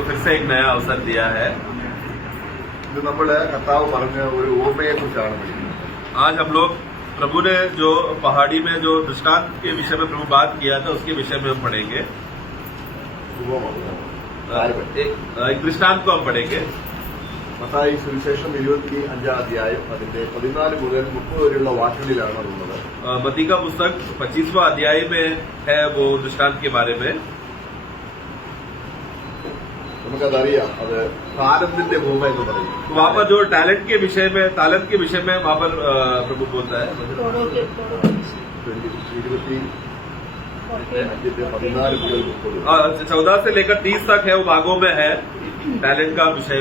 को फिर से एक नया अवसर दिया है। ഇത് നമ്മള് കർത്താവ് പറഞ്ഞ ഒരു ഓർമ്മയെ കുറിച്ചാണ് പഠിക്കുന്നത്. आज हम लोग प्रभु ने जो पहाड़ी में जो दृष्टांत के विषय में प्रभु बात किया था उसके विषय में हम पढ़ेंगे। एक दृष्टांत को हम पढ़ेंगे। മത്തായി സുവിശേഷം 25-ാം അധ്യായം അതിന്റെ 14 മുതൽ 30 വരെയുള്ള വാക്യങ്ങളിലാണ് ഉള്ളത്. मत्ती का पुस्तक 25वां अध्याय में है वो दृष्टांत के बारे में। നമുക്കതറിയാം, അത് താലന്തിന്റെ ഭൂമി എന്ന് പറയും. वहाँ पर जो टैलेंट के विषय में वहाँ पर प्रभु बोलता है 14 से लेकर 30 तक है वो भागों में है टैलेंट का विषय।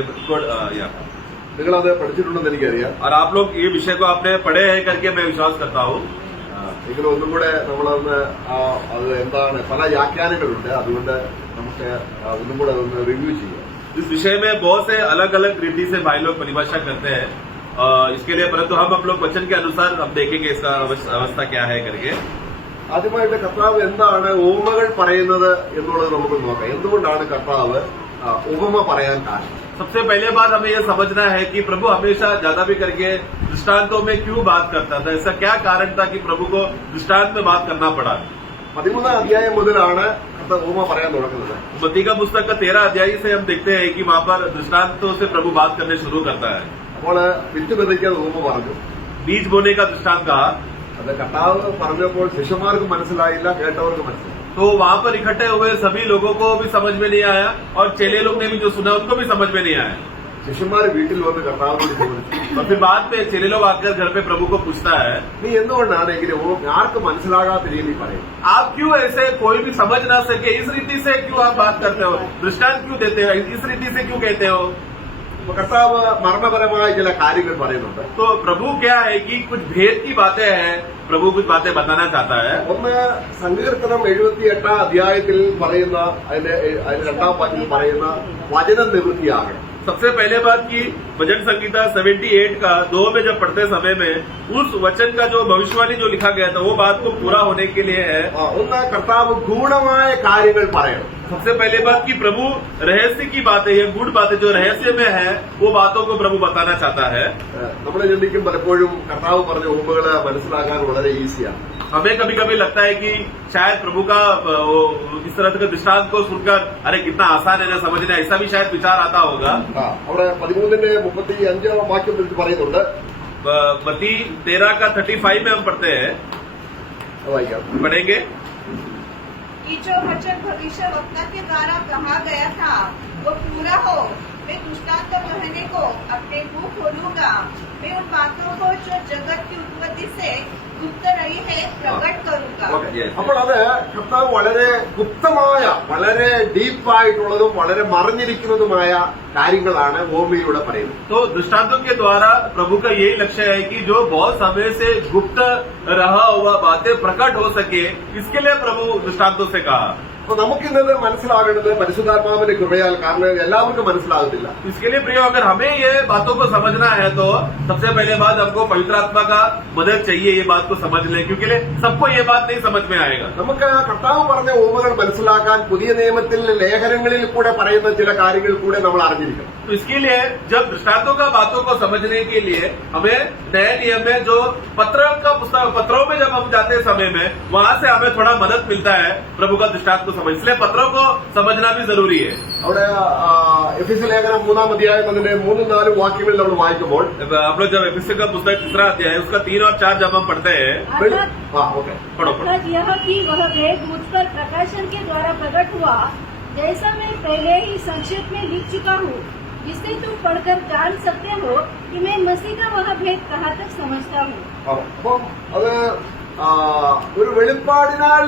നിങ്ങളത് പഠിച്ചിട്ടുണ്ടെന്ന് എനിക്കറിയാം. और आप लोग ये विषय को आपने पढ़े हैं करके मैं विश्वास करता हूँ। എങ്കിലും ഒന്നും കൂടെ നമ്മളൊന്ന് അത് എന്താണ് പല വ്യാഖ്യാനങ്ങളുണ്ട്, അതുകൊണ്ട് നമുക്ക് ഒന്നും കൂടെ അതൊന്ന് റിവ്യൂ ചെയ്യാം. इस विषय में बहुत से अलग अलग रीति से भाई लोग परिभाषा करते हैं इसके लिए, परंतु हम लोग वचन के अनुसार हम देखेंगे इसका अवस्था क्या है करके। ആദ്യമായിട്ട് കർത്താവ് എന്താണ് ഉപമകൾ പറയുന്നത് എന്നുള്ളത് നമുക്ക് നോക്കാം. എന്തുകൊണ്ടാണ് കർത്താവ് ഉപമ പറയാൻ കാരണം? सबसे पहले बात हमें यह समझना है कि प्रभु हमेशा ज्यादा भी करके दृष्टांतों में क्यों बात करता था। ऐसा क्या कारण था कि प्रभु को दृष्टांत में बात करना पड़ा। 13-ാം അധ്യായം മുതലാണ് ഉപമ പറയാൻ തുടങ്ങുന്നത്. मत्ती का पुस्तक का 13 अध्याय से हम देखते हैं कि वहाँ पर दृष्टांतों से प्रभु बात करने शुरू करता है। അപ്പോൾ വിത്ത് വിതയ്ക്കാൻ ഉപമ പറഞ്ഞു. बीज बोने का दृष्टांत कहा। അത് കർത്താവ് പറഞ്ഞപ്പോൾ ശിഷ്യന്മാർക്ക് മനസ്സിലായില്ല, കേട്ടവർക്ക് മനസ്സിലായി. तो वहाँ पर इकट्ठे हुए सभी लोगों को भी समझ में नहीं आया और चेले लोग ने भी जो सुना उनको भी समझ में नहीं आया। ശിഷ്യന്മാർ വീട്ടിൽ വന്ന് കർത്താവിനോട് ചോദിച്ചു. और फिर बाद में चेले लोग आकर घर पे प्रभु को पूछता है, നീ എന്തുകൊണ്ടാണ് ഇങ്ങനെ ആർക്കും മനസ്സിലാകാത്ത രീതിയിൽ പറയും? आप क्यों ऐसे कोई भी समझ ना सके इस रीति से क्यों आप बात करते हो, दृष्टांत क्यों देते हो, इस रीति से क्यों कहते हो। കർത്താവ് മർമ്മപരമായ ചില കാര്യങ്ങൾ പറയുന്നുണ്ട്. तो प्रभु क्या है कि कुछ भेद की बातें हैं, प्रभु कुछ बातें बताना चाहता है। ഒന്ന് സങ്കീർത്തനം 78-ാം അധ്യായത്തിൽ പറയുന്ന അതിന്റെ 2-ാം വാക്യത്തിൽ പറയുന്ന വചനം നിവൃത്തിയാകണം. सबसे पहले बात की भजन संगीता 78 का 2 में जब पढ़ते समय में उस वचन का जो भविष्यवाणी जो लिखा गया था वो बात को पूरा होने के लिए है। ഒന്ന് കർത്താവ് ഗൂഢമായ കാര്യങ്ങൾ പറയണം. सबसे पहले बात की प्रभु रहस्य की बातें, ये गुड़ बातें जो रहस्य में है वो बातों को प्रभु बताना चाहता है। നമ്മൾ ചിന്തിക്കും പലപ്പോഴും കർത്താവ് പറഞ്ഞ ഉപമകള് മനസ്സിലാക്കാൻ വളരെ ഈസിയാണ്. हमें कभी कभी लगता है कि शायद प्रभु का इस तरह के दृष्टांत को सुनकर अरे कितना आसान है ना समझना, ऐसा भी शायद विचार आता होगा। അവിടെ 13-ന്റെ 35-ാം വാക്യം പറയുന്നുണ്ട്. मत्ती 13 का 35 में हम पढ़ते हैं, पढ़ेंगे कि जो वचन भविष्य वक्ता के द्वारा कहा गया था वो पूरा हो। मैं दृष्टांत कहने को अपने मुंह खोलूंगा। मैं उन बातों को जो जगत की उत्पत्ति से गुप्त रही है प्रकट करूंगा। അപ്പോൾ അത് കർത്താവ് വളരെ ഗുപ്തമായ, വളരെ ഡീപ്പായിട്ടുള്ളതും വളരെ മറിഞ്ഞിരിക്കുന്നതുമായ കാര്യങ്ങളാണ് ഓർമ്മയിലൂടെ പറയുന്നത്. तो दृष्टांतों के द्वारा प्रभु का यही लक्ष्य है कि जो बहुत समय से गुप्त रहा हुआ बातें प्रकट हो सके, इसके लिए प्रभु दृष्टांतों से कहा। അപ്പൊ നമുക്കിന്നത് മനസ്സിലാകേണ്ടത് പരിശുദ്ധാത്മാവിന്റെ കൃപയാൽ, കാരണം എല്ലാവർക്കും മനസ്സിലാകത്തില്ല. इसके लिए प्रिय अगर हमें ये बातों को समझना है तो सबसे पहले बात हमको पवित्र आत्मा का मदद चाहिए ये बात को समझने, क्योंकि सबको ये बात नहीं समझ में आएगा। നമുക്ക് കർത്താവ് പറഞ്ഞ ഉപമകൾ മനസ്സിലാക്കാൻ പുതിയ നിയമത്തിൽ ലേഖനങ്ങളിൽ കൂടെ പറയുന്ന ചില കാര്യങ്ങൾ കൂടെ നമ്മൾ അറിഞ്ഞിരിക്കണം. तो इसके लिए जब दृष्टांतों का बातों को समझने के लिए हमें नए नियम में जो पत्रों में जब हम जाते समय में वहां से हमें थोड़ा मदद मिलता है प्रभु का दृष्टांत को समझ, इसलिए पत्रों को समझना भी जरूरी है। അവിടെ എഫെസ്യ ലേഖനം 3-ാം അധ്യായം അതിന്റെ 3-4 വാക്യങ്ങൾ നമ്മൾ വായിക്കുമ്പോൾ हम लोग जब एफेसस का पुस्तक 3 अध्याय उसका 3 और 4 जब हम पढ़ते हैं, पढ़ो अर्थात यह कि वह भेद मुझ पर प्रकाशन के द्वारा प्रकट हुआ, जैसा मैं पहले ही संक्षेप में लिख चुका हूँ, जिससे तुम पढ़कर जान सकते हो कि मैं मसीह का वह भेद कहाँ तक समझता हूँ। അപ്പം അത് ഒരു വെളിപ്പാടിനാൽ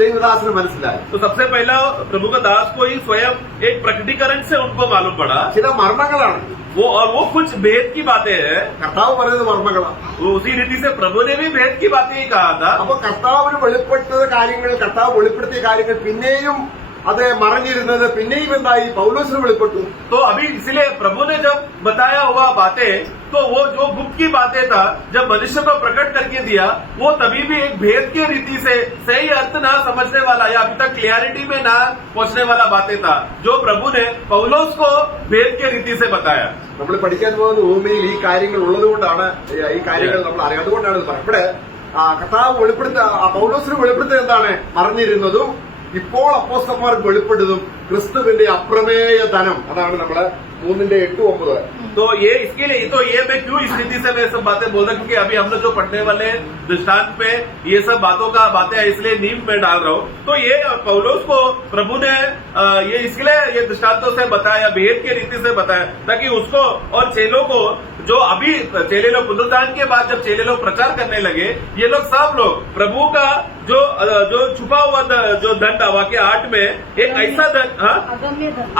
ദൈവദാസന് മനസ്സിലായി. तो सबसे पहला प्रभु का दास को ही स्वयं एक प्रकटीकरण से उनको मालूम पड़ा ചില മർമ്മങ്ങളാണ് वो कुछ भेद की बातें हैं। കർത്താവ് പറയുന്നത് മർമ്മങ്ങളാണ്. वो उसी रीति से प्रभु ने भी भेद की बातें ही कहा था। അപ്പൊ കർത്താവിന് വെളിപ്പെടുത്തിയ കാര്യങ്ങൾ, കർത്താവ് വെളിപ്പെടുത്തിയ കാര്യങ്ങൾ പിന്നെയും അത് മറഞ്ഞിരുന്നത് പിന്നെയും എന്തായി പൗലോസിന് വെളിപ്പെട്ടു. तो अभी इसलिए प्रभु ने जब बताया हुआ बातें, तो वो जो गुप्त की बातें था जब मनुष्य को प्रकट करके दिया, वो तभी भी एक भेद की रीति से सही अर्थ ना समझने वाला या अभी तक क्लियरिटी में ना पहुंचने वाला बातें था, जो प्रभु ने पौलोस को भेद की रीति से बताया. നമ്മൾ പഠിക്കാൻ പോകുന്ന ഭൂമിയിൽ ഈ കാര്യങ്ങൾ ഉള്ളതുകൊണ്ടാണ് ഈ കാര്യങ്ങൾ നമ്മൾ അറിയാം. അതുകൊണ്ടാണ് ഇത് പറയുന്നത്. ഇവിടെ കർത്താവ് പൗലോസിന് വെളിപ്പെടുത്തുന്നത് എന്താണ്? മറഞ്ഞിരുന്നതും ഇപ്പോൾ അപ്പോസ്തലന്മാർക്ക് വെളിപ്പെട്ടതും ക്രിസ്തുവിന്റെ അപ്രമേയ ധനം. അതാണ് നമ്മള് 3:8-9. तो ये इसके लिए तो ये मैं क्यों इस रीति से मैं सब बातें बोल रहा हूँ, क्योंकि अभी हम लोग जो पढ़ने वाले दृष्टांत में ये सब बातें इसलिए नींव में डाल रहा हूँ. तो ये पौलोस को प्रभु ने ये इसके लिए ये दृष्टांतों से बताया, भेद की रीति से बताया, ताकि उसको और चेलों को, जो अभी चेले लोग पुनरुत्थान के बाद जब चेले लोग प्रचार करने लगे, ये लोग सब लोग प्रभु का जो छुपा हुआ जो धन था, वाक्य 8 में एक ऐसा धन,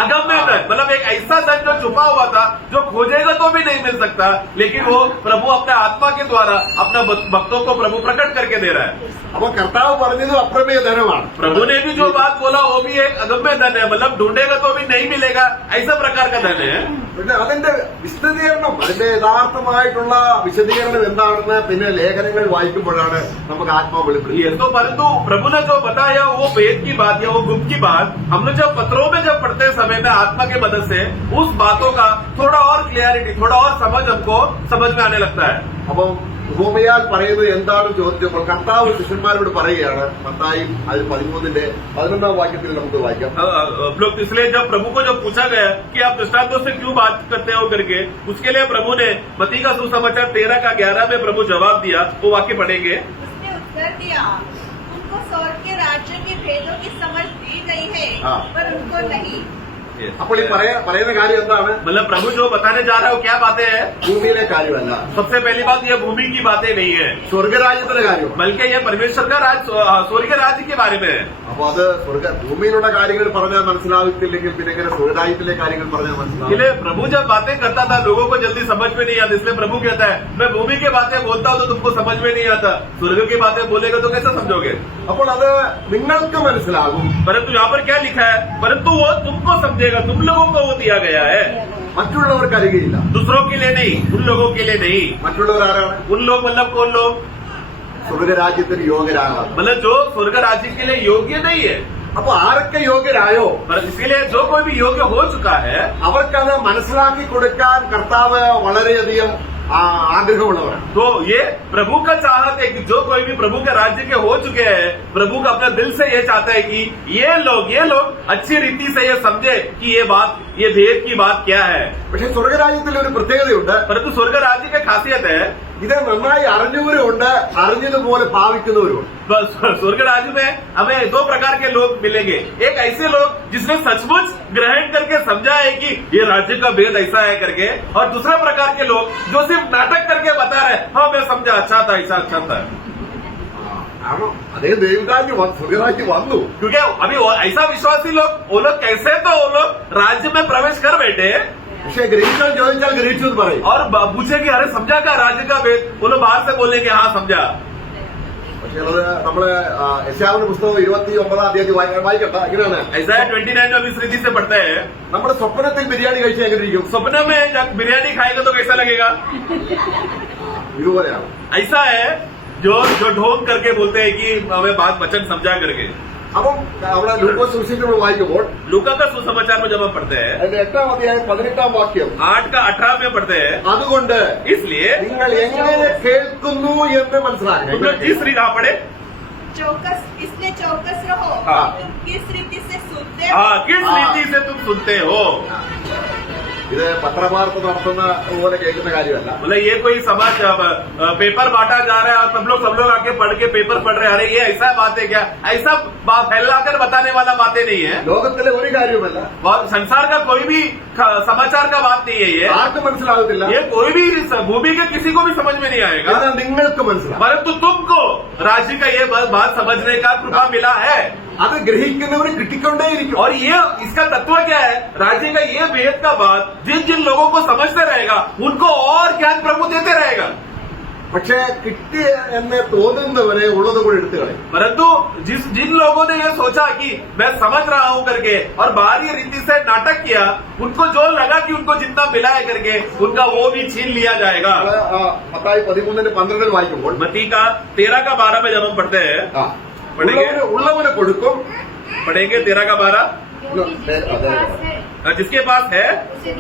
अगम्य धन, मतलब एक ऐसा धन जो छुपा हुआ था, जो खोजेगा तो भी नहीं मिल सकता, लेकिन वो प्रभु अपने आत्मा के द्वारा अपने भक्तों को प्रभु प्रकट करके दे रहा है. അപ്പൊ കർത്താവ് പറഞ്ഞത് അപ്രമേയ ധനമാണ്. प्रभु ने भी जो बात बोला वो भी एक अगम्य धन है, मतलब ढूंढेगा तो भी नहीं मिलेगा, ऐसा प्रकार का धन है. പിന്നെ അതിന്റെ വിശദീകരണം, അതിന്റെ യഥാർത്ഥമായിട്ടുള്ള വിശദീകരണം എന്താണെന്ന് പിന്നെ ലേഖനങ്ങൾ വായിക്കുമ്പോഴാണ് നമുക്ക് ആത്മാവ് വെളിപ്പെടുന്നത്. तो परंतु प्रभु ने जो बताया वो वेद की बात या वो गुप्त की बात, हम लोग जब पत्रों में जब पढ़ते समय में आत्मा के मदद से उस बातों का थोड़ा और क्लियरिटी, थोड़ा और समझ हमको समझ में आने लगता है. അപ്പം ഉപമയാൽ പറയുന്നത് എന്താണെന്ന് ചോദിച്ചപ്പോൾ കർത്താവ് ശിഷ്യന്മാരോട് പറയുകയാണ്. മത്തായി 13:11 വാക്യത്തിൽ നമുക്ക് വായിക്കാം. लोग इसलिए जब प्रभु को जब पूछा गया कि आप दृष्टांतों से क्यों बात करते हो करके, उसके लिए प्रभु ने मत्ती का सुसमाचार 13:11 में प्रभु जवाब दिया. वो वाक्य पढ़ेंगे. उसने उत्तर दिया, उनको स्वर्ग के राज्य के भेदों की समझ दी गई है, हाँ। पर उनको नहीं. അപ്പോൾ ഈ പറയുന്ന കാര്യം എന്താണ്? मतलब प्रभु जो बताने जा रहा है वो क्या बातें हैं? ഭൂമിയിലെ കാര്യമല്ല. सबसे पहली बात ये भूमि की बातें नहीं है, സ്വർഗരാജ്യത്തിന്റെ കാര്യമാണ്. बल्कि ये परमेश्वर का स्वर्ग राज्य के बारे में है. അപ്പൊ അത് ഭൂമിയിലുള്ള കാര്യങ്ങൾ പറഞ്ഞാൽ മനസ്സിലാവില്ലെങ്കിൽ പിന്നെ എങ്ങനെ സ്വർഗരാജ്യത്തിലെ കാര്യങ്ങൾ പറഞ്ഞാൽ മനസ്സിലാവും? इसलिए प्रभु जब बातें करता था लोगों को जल्दी समझ में नहीं आता, इसलिए प्रभु कहता है मैं भूमि की बातें बोलता हूँ तो तुमको समझ में नहीं आता, स्वर्ग की बातें बोलेगा तो कैसे समझोगे? അപ്പോൾ അത് നിങ്ങൾക്ക് മനസ്സിലാകും. परंतु यहाँ पर क्या लिखा है? परंतु वो तुमको समझेगा, तुम लोगों को वो दिया गया है, മറ്റുള്ളവർക്ക് അറിയില്ല. दूसरों के लिए नहीं, उन लोगों के लिए नहीं. മറ്റുള്ളവർ ആരാണ്? उन लोग मतलब कौन लोग? സ്വർഗരാജ്യത്തിന് യോഗ്യരാകാം. मतलब जो स्वर्ग राज्य के लिए योग्य नहीं है. അപ്പൊ ആരൊക്കെ യോഗ്യരായോ पर इसीलिए जो कोई भी योग्य हो चुका है, അവർക്കത് മനസ്സിലാക്കി കൊടുക്കാൻ കർത്താവ് വളരെയധികം ആഗ്രഹമുള്ളവരാണ്. तो ये प्रभु का चाहत है कि जो कोई भी प्रभु के राज्य के हो चुके हैं, प्रभु का अपने दिल से ये चाहता है कि ये लोग अच्छी रीति से ये समझे कि ये भेद की बात क्या है. പക്ഷെ സ്വർഗരാജ്യത്തിൽ ഒരു പ്രത്യേകതയുണ്ട്. परंतु स्वर्ग राज्य की खासियत है, ഇത് നന്നായി അറിഞ്ഞവരുമുണ്ട്, അറിഞ്ഞതുപോലെ ഭാവിക്കുന്നവരുമുണ്ട്. बस स्वर्ग राज्य में हमें 2 प्रकार के लोग मिलेंगे. एक ऐसे लोग जिसने सचमुच ग्रहण करके समझा है कि ये राज्य का भेद ऐसा है करके, और दूसरे प्रकार के लोग जो सिर्फ नाटक करके बता रहे हाँ मैं समझा, अच्छा था, ऐसा अच्छा था. കാരണം അതേ ദൈവരാജ്യം സ്വർഗരാജ്യം വന്നു. क्योंकि अभी ऐसा विश्वासी लोग, वो लोग कैसे तो वो लोग राज्य में प्रवेश कर बैठे, പക്ഷെ ഗ്രഹിച്ചാൽ ചോദിച്ചാൽ ഗ്രഹിച്ചു എന്ന് പറയും. और पूछे कि अरे समझा क्या राज्य का भेद, वो लोग बाहर से बोलेंगे हाँ समझा. പക്ഷെ അത് നമ്മള് യെശയ്യാവിന്റെ പുസ്തകം 29 വായിക്കട്ടെ. ഇങ്ങനെയാണ്. ऐसा 29 में इस रीति से पढ़ते हैं. നമ്മുടെ സ്വപ്നത്തിൽ ബിരിയാണി കഴിച്ചാൽ എങ്ങനെ ഇരിക്കും? सपने में जब बिरयानी खाएगा तो कैसा लगेगा? ഇതുപോലെയാണ്. ऐसा है जो ढोंग करके बोलते हैं कि हमें बात वचन समझा करके. അപ്പം അവിടെ ലൂക്കോസ് സുവിശേഷം വായിക്കുമ്പോൾ लूका का सुसमाचार में जब हम पढ़ते हैं, അതിന്റെ 8-ാം അധ്യായം 18-ാം വാക്യം, 8:18 में पढ़ते हैं, അതുകൊണ്ട് इसलिए നിങ്ങൾ എങ്ങനെ കേൾക്കുന്നു എന്ന് तुम മനസ്സിലാക്കണം. लोग जिस रीति पढ़े, इसलिए चौकस रहो, हाँ। तुम किस रीति से सुनते हो, हाँ किस रीति से तुम सुनते हो. ഇത് പത്രവാർത്ത നടത്തുന്ന പോലെ കേൾക്കുന്ന കാര്യമല്ല. मतलब ये कोई समाज पेपर बांटा जा रहा है और सब लोग आके पढ़ के पेपर पढ़ रहे हैं, अरे ये ऐसा बात है क्या, ऐसा फैलाकर बताने वाला बातें नहीं है. ലോകത്തിലെ ഒരു കാര്യമല്ല. और संसार का कोई भी समाचार का बात नहीं है. ആർക്കും മനസ്സിലാകത്തില്ല. ये कोई भी भूमि के किसी को भी समझ में नहीं आएगा, എന്നാൽ നിങ്ങൾക്ക് മനസ്സിലാകും. परंतु तुमको राज्य का ये बात समझने का कृपा मिला है. അത് ഗ്രഹിക്കുന്നവർ കിട്ടിക്കൊണ്ടേയിരിക്കും. और ये इसका तत्व क्या है? राज्य का ये भेद का बात जिन जिन लोगों को समझते रहेगा उनको और ज्ञान प्रभु देते रहेगा. പക്ഷേ കിട്ടി എന്ന് തോന്നുന്നവരെ ഉള്ളത് കൂടെ എടുത്തു കളയും. परंतु जिन लोगों ने ये सोचा कि मैं समझ रहा हूं करके और बाहरी रीति से नाटक किया, उनको जो लगा कि उनको जितना मिला है करके उनका वो भी छीन लिया जाएगा। മത്തായി 13:12 വായിക്കുമ്പോൾ मत्ती का 13 का 12 में जब हम पढ़ते हैं, ഉള്ളവന് കൊടുക്കും, पढ़ेंगे 13 का 12, क्योंकि जिसके पास है जिसके पास है उसे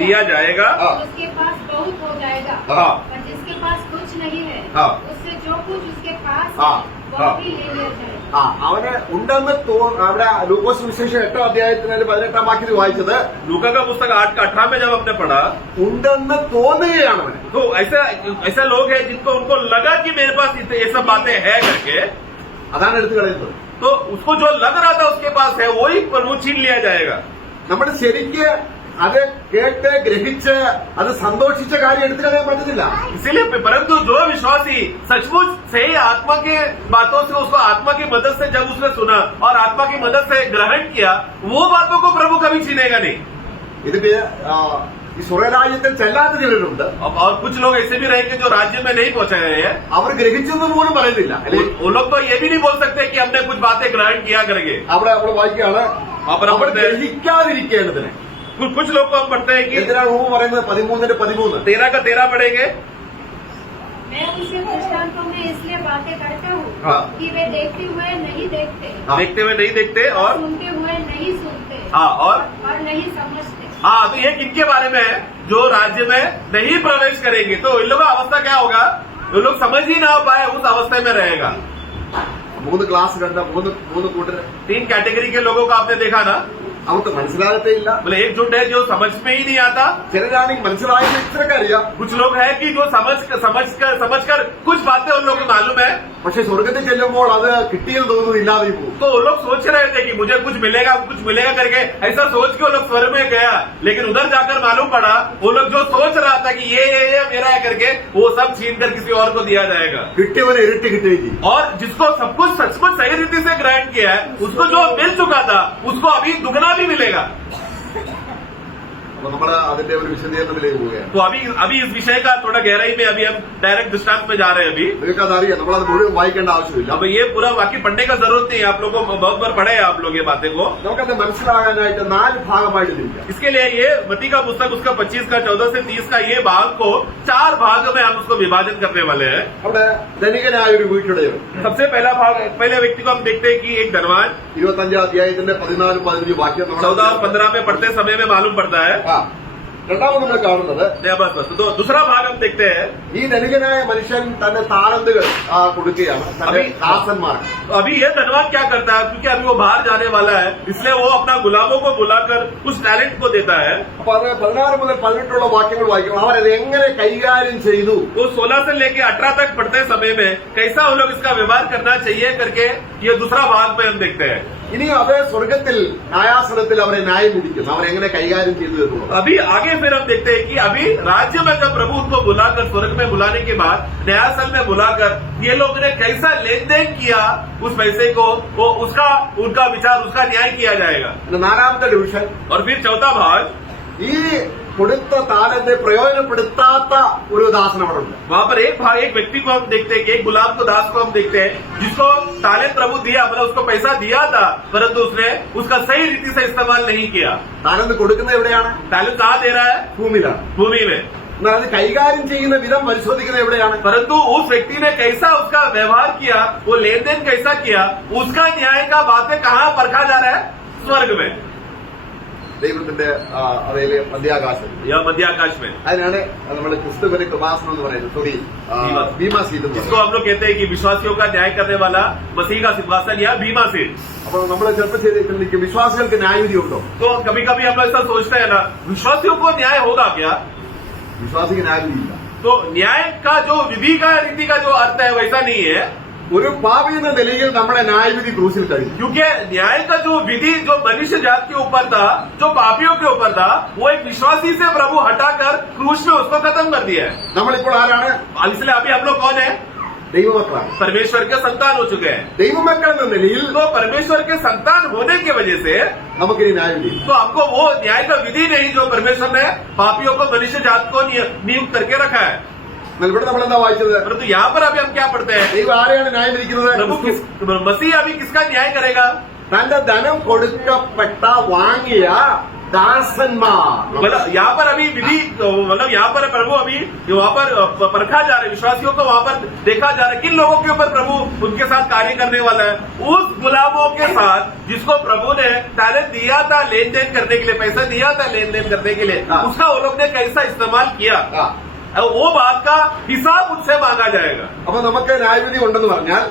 दिया जाएगा, उसके पास बहुत हो जाएगा। हाँ। और जिसके पास कुछ नहीं है हाँ। उससे जो कुछ उसके पास हाँ। है वो हाँ। भी ले लिया जाएगा। അവന് ഉണ്ടെന്ന് അവിടെ ലൂക്കോസ് സുവിശേഷം 8-ാം അധ്യായത്തിന് 18-ാം വാക്യത്തിൽ വായിച്ചത് लूका का पुस्तक 8 का 18 में जब हमने पढ़ा, ഉണ്ടെന്ന് തോന്നുകയാണ് അവന്. तो ऐसा लोग हैं जिनको उनको लगा कि मेरे पास ये सब बातें हैं करके, അതാണ് എടുത്തു കളയുന്നത്. तो उसको जो लग रहा था उसके पास है वही प्रभु छीन लिया जाएगा। നമ്മൾ ശരിക്ക് അത് കേട്ട് ഗ്രഹിച്ച് അത് സന്തോഷിച്ച കാര്യം എടുത്തു കളയാൻ പറ്റുന്നില്ല. इसीलिए परंतु जो विश्वासी सचमुच सही आत्मा के बातों से, उसको आत्मा की मदद से जब उसने सुना और आत्मा की मदद से ग्रहण किया, वो बातों को प्रभु कभी छीनेगा नहीं। ഇതിന് ഈ സ്വർഗരാജ്യത്തിൽ ചെല്ലാത്ത ചിലരുണ്ട്. और कुछ लोग ऐसे भी रहेंगे जो राज्य में नहीं पहुंचे हैं, അവർ ഗ്രഹിച്ചെന്ന് പോലും പറയുന്നില്ല. वो लोग तो ये भी नहीं बोल सकते कि हमने कुछ बातें ग्रहण किया करके। അവിടെ നമ്മൾ വായിക്കുകയാണ് അവർ അവർ ഗ്രഹിക്കാതിരിക്കേണ്ടതിന്. कुछ लोग को हम पढ़ते हैं कि എന്തിനാണ് റൂം പറയുന്നത് 13:13 13 का 13 पढ़ेंगे, मैं उनसे दृष्टांतों में इसलिए बातें करता हूँ हाँ। कि वे देखते हुए नहीं देखते, हाँ। देखते हुए नहीं देखते और सुनते हुए नहीं सुनते, हाँ और नहीं समझते। हाँ, तो ये किनके बारे में है? जो राज्य में नहीं प्रवेश करेंगे। तो इन लोगों का अवस्था क्या होगा? वो लोग समझ ही ना पाए उस अवस्था में रहेगा। 3 ക്ലാസ് കണ്ട 3 കൂട്ടർ 3 कैटेगरी के लोगों का आपने देखा ना, അവർക്ക് മനസ്സിലാകത്തേ ഇല്ല. बोले एक झुंड है जो समझ में ही नहीं आता, ചിലരാണെങ്കിൽ മനസ്സിലായെന്ന് ഇത്രയൊക്കെ അറിയാം, कुछ लोग हैं कि जो समझकर कुछ बातें उन लोगों को मालूम है, പക്ഷെ സ്വർഗത്തിൽ ചെല്ലുമ്പോൾ അത് കിട്ടിയെന്ന് തോന്നുന്നു ഇല്ലാതെ പോകും. तो वो लोग सोच रहे थे कि मुझे कुछ मिलेगा करके, ऐसा सोच के वो लोग स्वर्ग में गया, लेकिन उधर जाकर मालूम पड़ा वो लोग जो सोच रहा था कि ये मेरा है करके, वो सब छीन कर किसी और को दिया जाएगा। കിട്ടിയവനെ ഇരട്ടി കിട്ടുകയും ചെയ്യും. और जिसको सब कुछ सचमुच सही रीति से ग्रहण किया है, उसको जो मिल चुका था उसको अभी दुगना भी मिलेगा। അപ്പൊ നമ്മൾ അതിന്റെ ഒരു വിശദീകരണത്തിലേക്ക് പോവുകയാണ്. तो अभी इस विषय का थोड़ा गहराई में अभी हम डायरेक्ट दृष्टांत में जा रहे हैं। अभी നിങ്ങൾക്ക് അതറിയാം, നമ്മളത് മുഴുവൻ വായിക്കേണ്ട ആവശ്യമില്ല. अब ये पूरा वाक्य पढ़ने का जरूरत नहीं है, आप लोगों को बहुत बार पढ़े हैं आप लोग ये बातें को। നമുക്കത് മനസ്സിലാകാനായിട്ട് 4 ഭാഗമായിട്ട് തിരിക്കാം. इसके लिए ये मत्ती का पुस्तक उसका 25 का 14 से 30 का ये भाग को 4 भाग में हम उसको विभाजन करने वाले हैं। അവിടെ ധനികനായ ഒരു വീട്ടുടയവൻ, सबसे पहले व्यक्ति को हम देखते हैं कि एक धनवान, 25-ാം അധ്യായത്തിന്റെ 14-15 വാക്യം 14 और 15 में पढ़ते समय में मालूम पड़ता है। രണ്ടാമത് നമ്മൾ കാണുന്നത്, बस तो दूसरा भाग हम देखते हैं, ഈ ധനികനായ മനുഷ്യൻ തന്റെ താലന്തുകൾ കൊടുക്കുകയാണ് തന്റെ ദാസന്മാർക്ക്. तो अभी ये धनवान क्या करता है, क्योंकि अभी वो बाहर जाने वाला है, इसलिए वो अपना गुलामों को बुलाकर उस टैलेंट को देता है। അപ്പൊ അത് 16 മുതൽ 18 വാക്യങ്ങൾ വായിക്കും. അവരത് എങ്ങനെ കൈകാര്യം ചെയ്തു, वो 16 से लेके 18 तक पढ़ते समय में कैसा वो लोग इसका व्यवहार करना चाहिए करके ये दूसरा भाग में हम देखते हैं। ഇനി അത് സ്വർഗത്തിൽ ന്യായാസനത്തിൽ അവരെ ന്യായം വിധിക്കും, അവരെങ്ങനെ കൈകാര്യം ചെയ്തു എന്നുള്ളത്. अभी आगे फिर हम देखते हैं कि अभी राज्य में जब प्रभु उनको बुलाकर स्वर्ग में बुलाने के बाद न्यायासन में बुलाकर ये लोग ने कैसा लेन देन किया उस पैसे को, वो उसका उनका विचार, उसका न्याय किया जाएगा। 4ാമത്തെ ഡിവിഷൻ, और फिर चौथा भाग, ഈ കൊടുത്ത താലന്ത് പ്രയോജനപ്പെടുത്താത്ത ഒരു ദാസനവരുണ്ട്. वहाँ पर एक व्यक्ति को हम देखते हैं कि एक गुलाम को, दास को हम देखते हैं जिसको तालेंट प्रभु दिया, मतलब उसको पैसा दिया था, परंतु उसने उसका सही रीति से इस्तेमाल नहीं किया। താലന്ത് കൊടുക്കുന്നത് എവിടെയാണ്? तालेंट कहाँ दे रहा है? ഭൂമിയിലാണ്. भूमि में। എന്നാൽ അത് കൈകാര്യം ചെയ്യുന്ന വിധം പരിശോധിക്കുന്നത് എവിടെയാണ്? परंतु उस व्यक्ति ने कैसा उसका व्यवहार किया, वो लेन देन कैसा किया, उसका न्याय का बातें कहाँ परखा जा रहा है? स्वर्ग में, ദൈവത്തിന്റെ അതേലെ മധ്യാകാശം, या मध्याकाश में, അതിനാണ് നമ്മൾ ക്രിസ്തുവിന്റെ കൃപാസനം എന്ന് പറയുന്നത്. ഭീമാ സീറ്റ് എന്ന് जिसको പറയുന്നത്. हम लोग कहते हैं कि विश्वासियों का न्याय करने वाला मसीह का सिंहासन या भीमा सीट। അപ്പൊ നമ്മൾ ചെറുപ്പം ചെയ്തിട്ടുണ്ടെങ്കിൽ വിശ്വാസികൾക്ക് ന്യായവിധി ഉണ്ടോ? तो कभी कभी हम लोग ऐसा सोचते हैं ना, विश्वासियों को न्याय होगा क्या? വിശ്വാസിക്ക് ന്യായവിധി ഇല്ല. तो न्याय का जो विधि का रीति का जो अर्थ है वैसा नहीं है, ഒരു പാപി എന്ന നിലയിൽ നമ്മുടെ ന്യായവിധി ക്രൂസിൽ കഴിഞ്ഞു. क्योंकि न्याय का जो विधि जो मनुष्य जात के ऊपर था, जो पापियों के ऊपर था, वो एक विश्वासी से प्रभु हटाकर क्रूस में उसको खत्म कर दिया है। നമ്മളിപ്പോൾ ആരാണ്? इसलिए अभी हम लोग कौन है? ദൈവമക്കളാണ്. परमेश्वर के संतान हो चुके हैं। ദൈവമക്കൾ എന്ന നിലയിൽ तो परमेश्वर के संतान होने की वजह से നമുക്കിനി ന്യായവിധി. तो हमको वो न्याय का विधि नहीं जो परमेश्वर ने पापियों को, मनुष्य जात को नियुक्त करके रखा है। എന്നാൽ ഇവിടെ നമ്മൾ എന്താ വായിച്ചത്? परंतु यहाँ पर अभी हम क्या पढ़ते हैं? ദൈവം ആരെയാണ് ന്യായം വിധിക്കുന്നത്? मसीह अभी किसका न्याय करेगा? തന്റെ ധനം കൊടുക്കപ്പെട്ട വാങ്ങിയ दासन्मार। मतलब यहाँ पर अभी विधि, मतलब यहाँ पर प्रभु अभी वहाँ पर परखा जा रहा है, विश्वासियों को वहाँ पर देखा जा रहा है किन लोगों के ऊपर प्रभु उनके साथ कार्य करने वाला है। उस गुलामों के साथ जिसको प्रभु ने टैलेंट दिया था लेन देन करने के लिए, पैसा दिया था लेन देन करने के लिए, उसका वो लोग ने कैसा इस्तेमाल किया, वो बात का हिसाब उनसे मांगा जाएगा। अब നമുക്ക് ന്യായവിധി ഉണ്ടെന്ന് പറഞ്ഞാൽ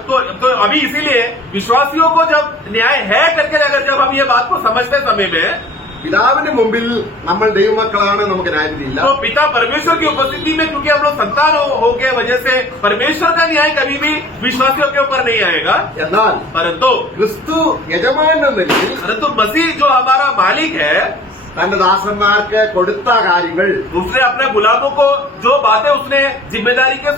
तो अभी इसीलिए विश्वासियों को जब न्याय है करके अगर जब हम ये बात को समझते समय में, പിതാവിന്റെ മുമ്പിൽ നമ്മൾ ദൈവമക്കളാണ്, നമുക്ക് ന്യായവിധി ഇല്ല। तो पिता परमेश्वर की उपस्थिति में क्योंकि हम लोग संतान हो के वजह से परमेश्वर का न्याय कभी भी विश्वासियों के ऊपर नहीं आएगा। എന്നാൽ परंतु ക്രിസ്തു യജമാനൻ എന്ന നിലയിൽ परंतु मसीह जो हमारा मालिक है, തന്റെ ദാസന്മാർക്ക് കൊടുത്ത കാര്യങ്ങൾ, उसने अपने गुलामों को जो बातें उसने जिम्मेदारी के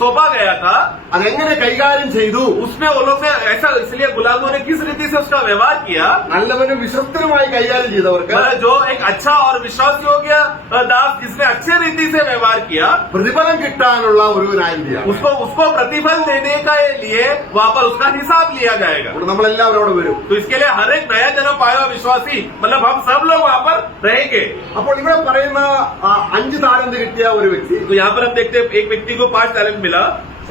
सौंपा गया था, അതെങ്ങനെ കൈകാര്യം ചെയ്തു, उसमें वो लोग ने ऐसा, इसलिए गुलामों ने किस रीति से उसका व्यवहार किया, നല്ലവനും വിശ്വസ്തനുമായി കൈകാര്യം ചെയ്തവർക്ക് मतलब जो एक अच्छा और विश्वास योग्य दास जिसने अच्छे रीति से व्यवहार किया, പ്രതിഫലം കിട്ടാനുള്ള ഒരു ന്യായവിധിയാണ്। उसको प्रतिफल देने के लिए वहाँ पर उसका हिसाब लिया जाएगा। അപ്പോൾ നമ്മളെല്ലാവരും അവിടെ വരും। तो इसके लिए हर एक नया जन्म पाया हुआ विश्वासी, मतलब हम सब लोग वहाँ पर रहेंगे। അപ്പോൾ ഇവിടെ പറയുന്ന 5 താലന്ത് കിട്ടിയ ഒരു വ്യക്തി, तो यहाँ पर हम देखते हैं एक व्यक्ति को 5 टैलेंट मिला,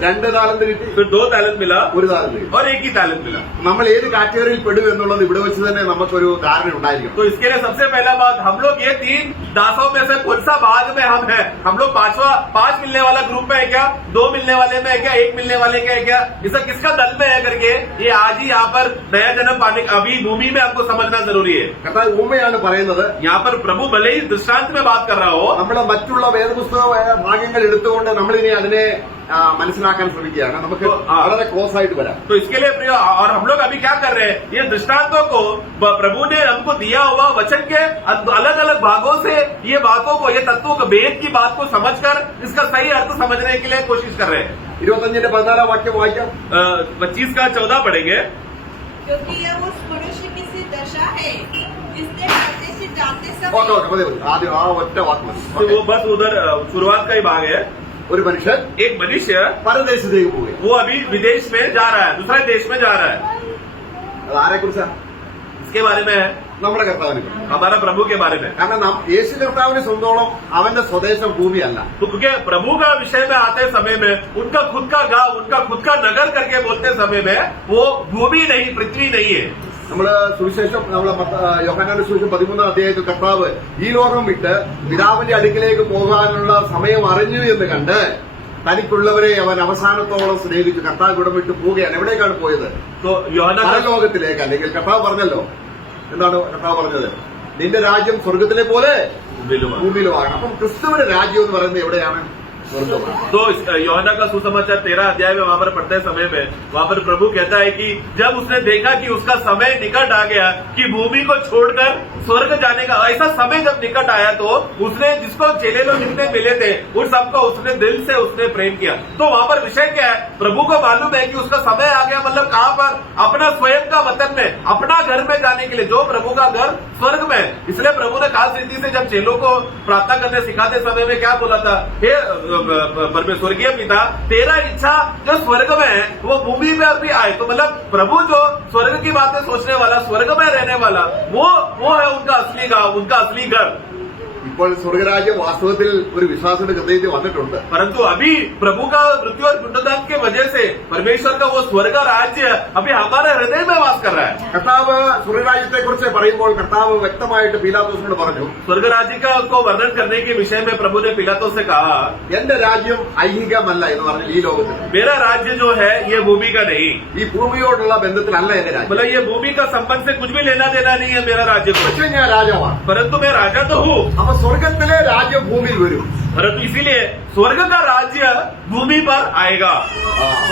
2 താലന്ത് കിട്ടി, फिर 2 टैलेंट मिला 1 താലന്ത് കിട്ടി। और 1 ही टैलेंट मिला। നമ്മൾ ഏത് കാറ്റഗറിയിൽ പെടും എന്നുള്ളത് ഇവിടെ വെച്ച് തന്നെ നമുക്കൊരു ധാരണ ഉണ്ടായിരിക്കും। तो इसके लिए सबसे पहला बात, हम लोग ये 3 दासों में से कौन सा भाग में हम हैं? हम लोग 5 मिलने वाला ग्रुप में है क्या, 2 मिलने वाले में है क्या, 1 मिलने वाले का है क्या, इसका किसका दल में है करके ये आज ही यहाँ पर नया जन्म पाने अभी भूमि में हमको समझना जरूरी है। കർത്താവ് ഊമയാണ് പറയുന്നത്। यहाँ पर प्रभु भले ही दृष्टांत में बात कर रहा हो, നമ്മുടെ മറ്റുള്ള വേദപുസ്തക ഭാഗങ്ങൾ എടുത്തുകൊണ്ട് നമ്മളിനി അതിനെ മനസ്സിലാക്കാൻ ശ്രമിക്കുകയാണ്। നമുക്ക് വളരെ ക്ലോസ് ആയിട്ട് വരാം। तो इसके लिए प्रिय, और हम लोग अभी क्या कर रहे हैं, ये दृष्टांतों को प्रभु ने हमको दिया हुआ वचन के अलग अलग भागों से ये बातों को, ये तत्वों को, वेद की बात को समझकर इसका सही अर्थ समझने के लिए कोशिश कर रहे हैं। 25 14 വാക്യം വായിക്കാം। 25 का 14 पढ़ेंगे। क्योंकि यह उस मनुष्य की सी दशा है जिसने मरते से जाते ഓക്കെ समय മതി മതി, ആദ്യം ആ ഒറ്റ വാക്ക് മതി। तो वो बस उधर शुरुआत का ही भाग है। ഒരു മനുഷ്യൻ एक मनुष्य പരദേശത്തേക്ക് പോവുക। वो अभी विदेश में जा रहा है, दूसरे देश में जा रहा है। അത് ആരെ കുറിച്ചാ? इसके बारे में है, നമ്മുടെ കർത്താവിനെ കുറിച്ച്। हमारा प्रभु के बारे में। കാരണം യേശു കർത്താവിനെ സ്വന്തോളം അവന്റെ സ്വദേശം ഭൂമിയല്ല। तो क्योंकि प्रभु का विषय में आते समय में उनका खुद का गांव, उनका खुद का नगर करके बोलते समय में वो भूमि नहीं, पृथ्वी नहीं है। നമ്മള് സുവിശേഷം, നമ്മളെ യോഹന്നാന്റെ സുവിശേഷം 13 അധ്യായത്തിൽ കർത്താവ് ഈ ലോകം വിട്ട് പിതാവിന്റെ അടുക്കിലേക്ക് പോകാനുള്ള സമയം അറിഞ്ഞു എന്ന് കണ്ട് തനിക്കുള്ളവരെ അവൻ അവസാനത്തോളം സ്നേഹിച്ചു കർത്താവ് ഇവിടെ വിട്ട് പോവുകയാണ്. എവിടേക്കാണ് പോയത്? तो യോഹന്നാൻ പരലോകത്തിലേക്ക്. അല്ലെങ്കിൽ കർത്താവ് പറഞ്ഞല്ലോ, എന്താണ് കർത്താവ് പറഞ്ഞത്? നിന്റെ രാജ്യം സ്വർഗത്തിലെ പോലെ ഭൂമിയിലുമാകണം. അപ്പം ക്രിസ്തുവിന്റെ രാജ്യം എന്ന് പറയുന്നത് എവിടെയാണ്? स्वर्गवान। तो यूहन्ना का सुसमाचार 13 अध्याय में वहाँ पर पढ़ते समय में वहाँ पर प्रभु कहता है कि जब उसने देखा कि उसका समय निकट आ गया कि भूमि को छोड़कर स्वर्ग जाने का ऐसा समय जब निकट आया तो उसने जिसको चेले लोग जितने मिले थे उन सबको उसने दिल से उसने प्रेम किया। तो वहाँ पर विषय क्या है? प्रभु को मालूम है कि उसका समय आ गया, मतलब कहाँ पर? अपना स्वयं का वतन में, अपना घर में जाने के लिए, जो प्रभु का घर स्वर्ग में। इसलिए प्रभु ने खास रीति से जब चेलों को प्रार्थना करने सिखाते समय में क्या बोला था? हे स्वर्गीय पिता, तेरा इच्छा जो स्वर्ग में है वो भूमि में भी आए। तो मतलब प्रभु जो स्वर्ग की बातें सोचने वाला, स्वर्ग में रहने वाला, वो है उनका असली गांव, उनका असली घर। ഇപ്പോൾ സ്വർഗരാജ്യം വാസ്തവത്തിൽ ഒരു വിശ്വാസിയുടെ ഹൃദയത്തിൽ വന്നിട്ടുണ്ട്. परंतु अभी प्रभु का मृत्यु और पुनरुत्थान के वजह से परमेश्वर का वो स्वर्ग राज्य अभी हमारे हृदय में वास कर रहा है। കർത്താവ് സ്വർഗരാജ്യത്തെ കുറിച്ച് പറയുമ്പോൾ കർത്താവ് വ്യക്തമായിട്ട് പീലാത്തോസിനോട് പറഞ്ഞു, स्वर्ग राज्य का को वर्णन करने के विषय में प्रभु ने पिलातोस से कहा, എന്റെ രാജ്യം ഐഹികമല്ല എന്ന് പറഞ്ഞു ഈ ലോകത്തിൽ. मेरा राज्य जो है ये भूमि का नहीं, ഈ ഭൂമിയോടുള്ള ബന്ധത്തിലല്ല എന്റെ രാജ്യം. मतलब ये भूमि का संबंध से कुछ भी लेना देना नहीं है मेरा राज्य को। പക്ഷേ ഞാൻ രാജാവാണ്. परंतु मैं राजा तो हूँ, അപ്പൊ സ്വർഗത്തിലെ രാജ്യം ഭൂമിയിൽ വരും. परंतु इसीलिए स्वर्ग का राज्य भूमि पर आएगा।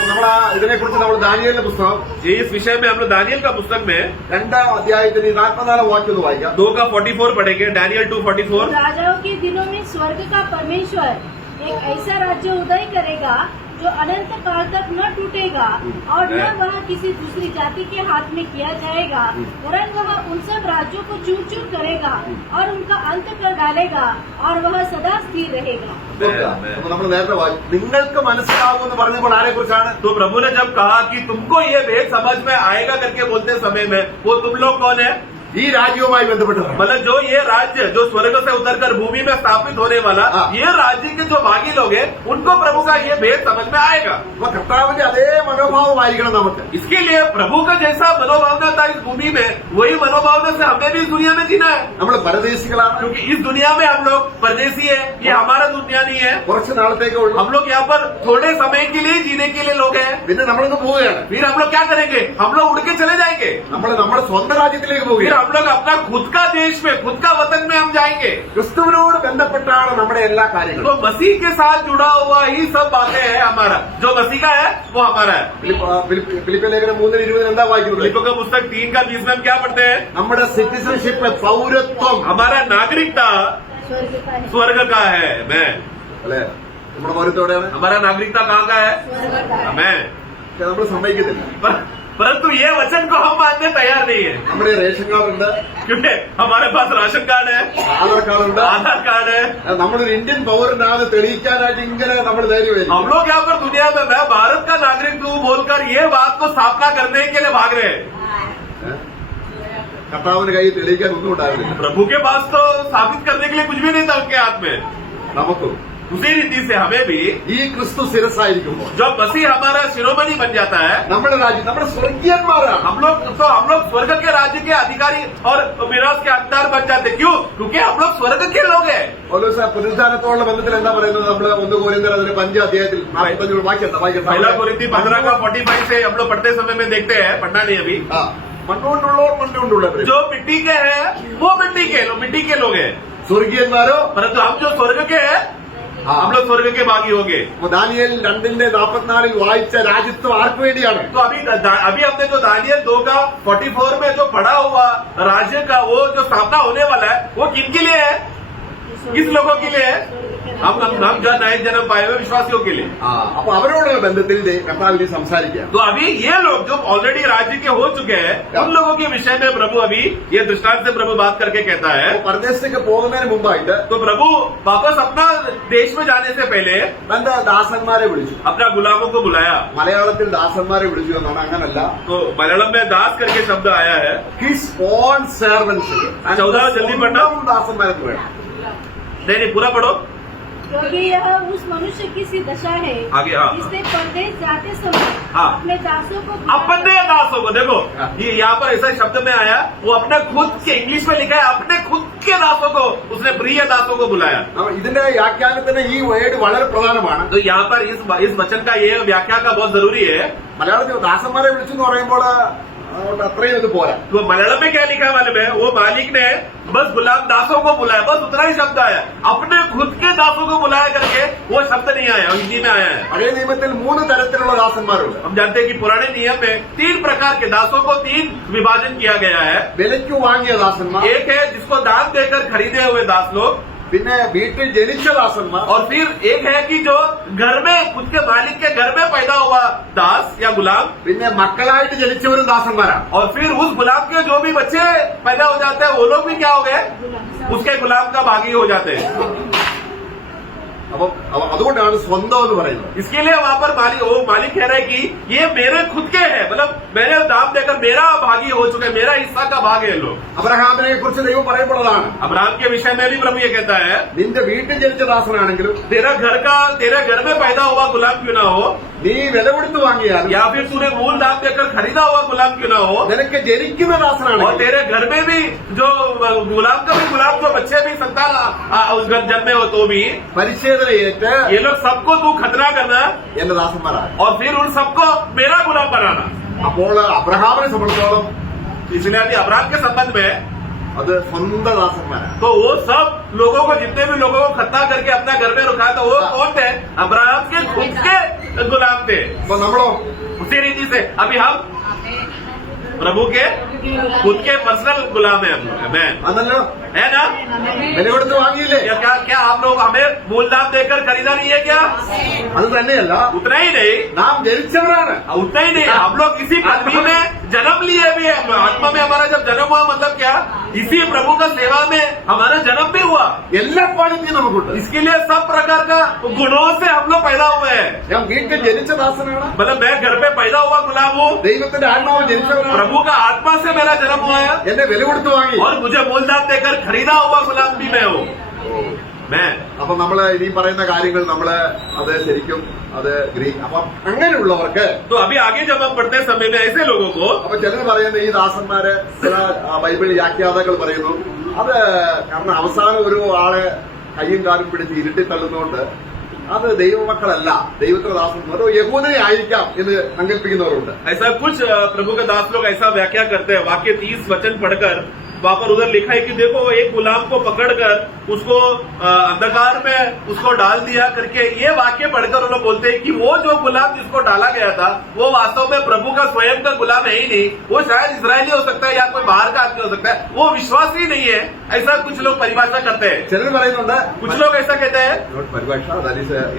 നമ്മളാ ഇതിനെക്കുറിച്ച് നമ്മൾ ദാനിയേലിന്റെ പുസ്തകം इस विषय में हम लोग दानियल का पुस्तक में 2 അധ്യായത്തിന് 44 വാക്യം ഒന്ന് വായിക്കാം. 2 का 44 पढ़ेंगे। डैनियल 2:44। राजाओं के दिनों में स्वर्ग का परमेश्वर एक ऐसा राज्य उदय करेगा जो अनंत काल तक न टूटेगा और न वह किसी दूसरी जाति के हाथ में किया जाएगा, वरन वह उन सब राज्यों को चूर चूर करेगा और उनका अंत कर डालेगा और वह सदा स्थिर रहेगा। അപ്പൊ നമ്മൾ നേരത്തെ വായിച്ചു, നിങ്ങൾക്ക് മനസ്സിലാവുമെന്ന് പറഞ്ഞപ്പോൾ ആരെ കുറിച്ചാണ്? तो प्रभु ने जब कहा कि तुमको ये भेद समझ में आएगा करके बोलते समय में, वो तुम लोग कौन है? ഈ രാജ്യവുമായി ബന്ധപ്പെട്ടതാണ്. मतलब जो ये राज्य जो स्वर्ग से उतरकर भूमि में स्थापित होने वाला, ये राज्य के जो भागी लोग हैं, उनको प्रभु का ये भेद समझ में आएगा। അപ്പൊ കർത്താവിന്റെ അതേ മനോഭാവമായിരിക്കണം നമുക്ക്. इसके लिए प्रभु का जैसा मनोभावना था इस भूमि में, वही मनोभावना से हमें भी इस दुनिया में जीना है। നമ്മൾ പരദേശികളാണ്. क्योंकि इस दुनिया में हम लोग परदेसी है, ये हमारा दुनिया नहीं है। കുറച്ച് നാളത്തേക്കേ ഉള്ളൂ. हम लोग यहाँ पर थोड़े समय के लिए जीने के लिए लोग हैं। പിന്നെ നമ്മളിന്ന് പോവുകയാണ്. फिर हम लोग क्या करेंगे? हम लोग उड़ के चले जाएंगे। നമ്മൾ നമ്മുടെ സ്വന്തം രാജ്യത്തിലേക്ക് फिर പോവുകയാണ്. हम लोग अपना खुद का देश में, खुद का वतन में हम जाएंगे। ക്രിസ്തുവിനോട് ബന്ധപ്പെട്ടാണ് നമ്മുടെ എല്ലാ കാര്യങ്ങളും. तो मसीह के साथ जुड़ा हुआ ही सब बातें है हमारा। जो मसीह का है वो हमारा है। ഫിലിപ്പിയ ലേഖനം 3:20 എന്താ വായിക്കുന്നത്? फिलिप्पियों का पुस्तक 3:20 में हम क्या पढ़ते हैं? നമ്മുടെ സിറ്റിസൺഷിപ്പ്, പൗരത്വം, हमारा नागरिकता स्वर्ग का है, स्वर्ग का है। मैं അല്ലെ? നമ്മുടെ പൗരത്വം എവിടെയാണ്? हमारा नागरिकता कहाँ का है? स्वर्ग का है। मैं നമ്മൾ സമ്മതിക്കത്തില്ല. परंतु ये वचन को हम मानने तैयार नहीं है, നമ്മുടെ റേഷൻ കാർഡ് ഉണ്ട്, क्योंकि हमारे पास राशन कार्ड है, ആധാർ കാർഡ് ഉണ്ട്. आधार कार्ड है। നമ്മളൊരു ഇന്ത്യൻ പൗരനാണ് തെളിയിക്കാനായിട്ട് ഇങ്ങനെ നമ്മൾ ധൈര്യം. हम लोग यहाँ पर दुनिया में मैं भारत का नागरिक हूँ बोलकर ये बात को स्थापना करने के लिए भाग रहे हैं। കർത്താവിന്റെ കയ്യിൽ തെളിയിക്കാൻ ഒന്നും ഉണ്ടാവില്ല. प्रभु के पास तो साबित करने के लिए कुछ भी नहीं था उनके हाथ में। നമുക്കും उसी रीति से हमें भी ഈ ക്രിസ്തു ശിരസായിരിക്കുമ്പോൾ जब मसीह हमारा शिरोमणि बन जाता है, നമ്മുടെ രാജ്യം, നമ്മുടെ സ്വർഗീയന്മാരാണ്. हम लोग स्वर्ग के राज्य के अधिकारी और मिरास के हकदार बन जाते। क्यों? क्योंकि हम लोग स्वर्ग के लोग हैं। പൗലോസ് പുനരുദ്ധാനത്തോടുള്ള ബന്ധത്തിൽ എന്താ പറയുന്നത്? നമ്മള് 1 കൊരിന്ത്യർ 5 അധ്യായത്തിൽ 45 വാക്യം पहला कोरिन्थी 15 का 45 से हम लोग पढ़ते समय में देखते हैं, पढ़ना नहीं अभी। മണ്ണുകൊണ്ടുള്ളവർ മണ്ണുകൊണ്ടുള്ളവർ, जो मिट्टी के हैं वो मिट्टी के लोग हैं, സ്വർഗീയന്മാരോ. परंतु हम जो स्वर्ग के हैं हम लोग स्वर्ग के भागी होंगे। ദാനിയേൽ 2:44 വായിച്ച രാജ്യത്വം ആർക്ക് വേണ്ടിയാണ്? तो अभी हमने जो दानियल 2 का 44 में जो पढ़ा हुआ राज्य का वो जो स्थापना होने वाला है, वो किन के लिए है? किस लोगों के लिए है? हम जो नए जन्म पाए हुए विश्वासियों के लिए। അപ്പൊ അവരോടുള്ള ബന്ധത്തിൽ കർത്താവിനെ സംസാരിക്കുക. तो अभी ये लोग जो ऑलरेडी राज्य के हो चुके हैं, उन लोगों के विषय में प्रभु अभी ये दृष्टांत से प्रभु बात करके कहता है। പരദേശത്തേക്ക് പോകുന്നതിന് മുമ്പായിട്ട് तो प्रभु वापस अपना देश में जाने से पहले എന്താ ദാസന്മാരെ വിളിച്ചു. अपना गुलामों को बुलाया। മലയാളത്തിൽ ദാസന്മാരെ വിളിച്ചു എന്നാണ്, അങ്ങനല്ല. तो मलयालम में दास करके शब्द आया है। His own servants. 14 जल्दी पढ़ना। ദാസന്മാരെ വേണം. नहीं पूरा पढ़ो। क्योंकि यह उस मनुष्य की सी दशा है आगे, हाँ। जिसने परदेश जाते समय हाँ। अपने दासों को अपने दासों को देखो, ये यहाँ पर ऐसा शब्द में आया, वो अपने खुद के इंग्लिश में लिखा है, अपने खुद के दासों को उसने प्रिय दासों को बुलाया। ഇതിന്റെ വ്യാഖ്യാനത്തിന് ഈ വേർഡ് വളരെ പ്രധാനമാണ്. तो यहाँ पर इस वचन का ये व्याख्या का बहुत जरूरी है। മലയാളത്തിൽ ദാസന്മാരെ വിളിച്ചു എന്ന് പറയുമ്പോൾ അത്രയും ഇത് പോരാ. तो मलयालम में क्या लिखा है मालूम है? वो मालिक ने बस गुलाम दासों को बुलाया, बस उतना ही शब्द आया। अपने खुद के दासों को बुलाया करके वो शब्द नहीं आया, हिंदी में आया है। പഴയ നിയമത്തിൽ 3 തരത്തിലുള്ള ദാസന്മാരുണ്ട്. हम जानते हैं कि पुराने नियम में 3 प्रकार के दासों को 3 विभाजन किया गया है। വിലയ്ക്ക് വാങ്ങിയ ദാസന്മാർ, एक है जिसको दान देकर खरीदे हुए दास लोग, പിന്നെ വീട്ടിൽ ജനിച്ച ദാസന്മാർ, और फिर एक है कि जो घर में खुद के मालिक के घर में पैदा हुआ दास या गुलाम, പിന്നെ മക്കളായിട്ട് ജനിച്ചവരും ദാസന്മാരാണ്. और फिर उस गुलाम के जो भी बच्चे पैदा हो जाते हैं वो लोग भी क्या हो गए? उसके गुलाम का भागी हो जाते हैं। അപ്പം അതുകൊണ്ടാണ് സ്വന്തം എന്ന് പറയുന്നത്. इसके लिए वहां पर मालिक कह रहे हैं कि ये मेरे खुद के हैं, मतलब मैंने दाम देकर मेरा भागी हो चुके, मेरा हिस्सा का भाग है लोग। അബ്രഹാമിനെ കുറിച്ച് ദൈവം പറയുമ്പോഴതാണ്, अब्राहम के विषय में भी प्रभु ये कहता है, നിന്റെ വീട്ടിൽ ജനിച്ച ദാസനാണെങ്കിലും तेरे घर में पैदा हुआ गुलाम क्यों ना हो, നീ വില കൊടുത്ത് വാങ്ങിയാലും, या फिर तूने मूल दाम देकर खरीदा हुआ गुलाम क्यों ना हो, നിനക്ക് ജനിക്കുന്ന और ദാസനാണെങ്കിൽ तेरे घर में भी जो गुलाम जो बच्चे भी संतान उस घर जन्मे हो तो भी പരിച്ഛേദനയേറ്റ് ये लोग सबको तू खतना करना എന്റെ ദാസന്മാരാണ്. और फिर उन सबको मेरा गुलाम बनाना। അപ്പോൾ അബ്രഹാമിനെ സംബന്ധിച്ചോളം इसलिए अभी अब्राहम के संबंध में അത് സ്വന്തം ദാസന്മാരാണ്. तो वो सब लोगों को, जितने भी लोगों को खतना करके अपना घर में रुका था, वो कौन थे? अब्राहम के खुद के गुलाम थे। അപ്പൊ നമ്മളോ उसी रीति से अभी हम प्रभु के खुद के पर्सनल गुलाम है हम लोग, मैं അന്നല്ലോ है ना? വില കൊടുത്ത് വാങ്ങിയില്ലേ? क्या क्या आप लोग हमें मूल दाम देकर खरीदा नहीं है क्या? അത് തന്നെയല്ല, उतना ही नहीं, നാം ജനിച്ചവരാണ്. उतना ही नहीं, हम लोग इसी पृथ्वी में जन्म लिए भी है। आत्मा में हमारा जब जन्म हुआ मतलब क्या? इसी प्रभु का सेवा में हमारा जन्म भी हुआ। എല്ലാ ക്വാളിറ്റിയും നമുക്കുണ്ട്. इसके लिए सब प्रकार का गुणों से हम लोग पैदा हुए हैं। ഞാൻ വീട്ടിൽ ജനിച്ച ദാസനാണ്. मतलब मैं घर पे पैदा हुआ गुलाम हूँ, ദൈവത്തിന്റെ ആത്മാവ് ജനിച്ചവനാണ്. प्रभु का आत्मा से मेरा जन्म हुआ है എന്നെ വില കൊടുത്ത് വാങ്ങി. और मुझे मूलधन देकर खरीदा हुआ गुलाम भी मैं हूँ, मैं। അപ്പൊ നമ്മള് ഇനി പറയുന്ന കാര്യങ്ങൾ നമ്മള് അത് ശരിക്കും അത് അപ്പൊ അങ്ങനെയുള്ളവർക്ക് तो अभी आगे जब हम पढ़ते समय में ऐसे लोगों को, അപ്പൊ ചിലർ പറയുന്ന ഈ ദാസന്മാര് ചില ബൈബിൾ വ്യാഖ്യാതാക്കൾ പറയുന്നു അത് കാരണം അവസാനം ഒരു ആളെ കയ്യും കാലും പിടിച്ച് ഇരുട്ടി തള്ളുന്നതുകൊണ്ട് അത് ദൈവമക്കളല്ല, ദൈവത്തിന്റെ ദാസന്മാർ യഹൂദനെ ആയിരിക്കാം എന്ന് സങ്കല്പിക്കുന്നവരുണ്ട്. ऐसा कुछ प्रभु के दास लोग ऐसा व्याख्या करते हैं। वाक्य 30 वचन पढ़कर वहाँ पर उधर लिखा है कि देखो एक गुलाम को पकड़कर उसको अंधकार में उसको डाल दिया करके, ये वाक्य पढ़कर वो लोग बोलते हैं कि वो जो गुलाम जिसको डाला गया था वो वास्तव में प्रभु का स्वयं का गुलाम है ही नहीं, वो शायद इजरायली हो सकता है या कोई बाहर का आदमी हो सकता है, वो विश्वासी नहीं है। ऐसा कुछ लोग परिभाषा करते हैं, ചിലർ പറയുന്നുണ്ട് कुछ लोग ऐसा कहते हैं, പരിഭാഷ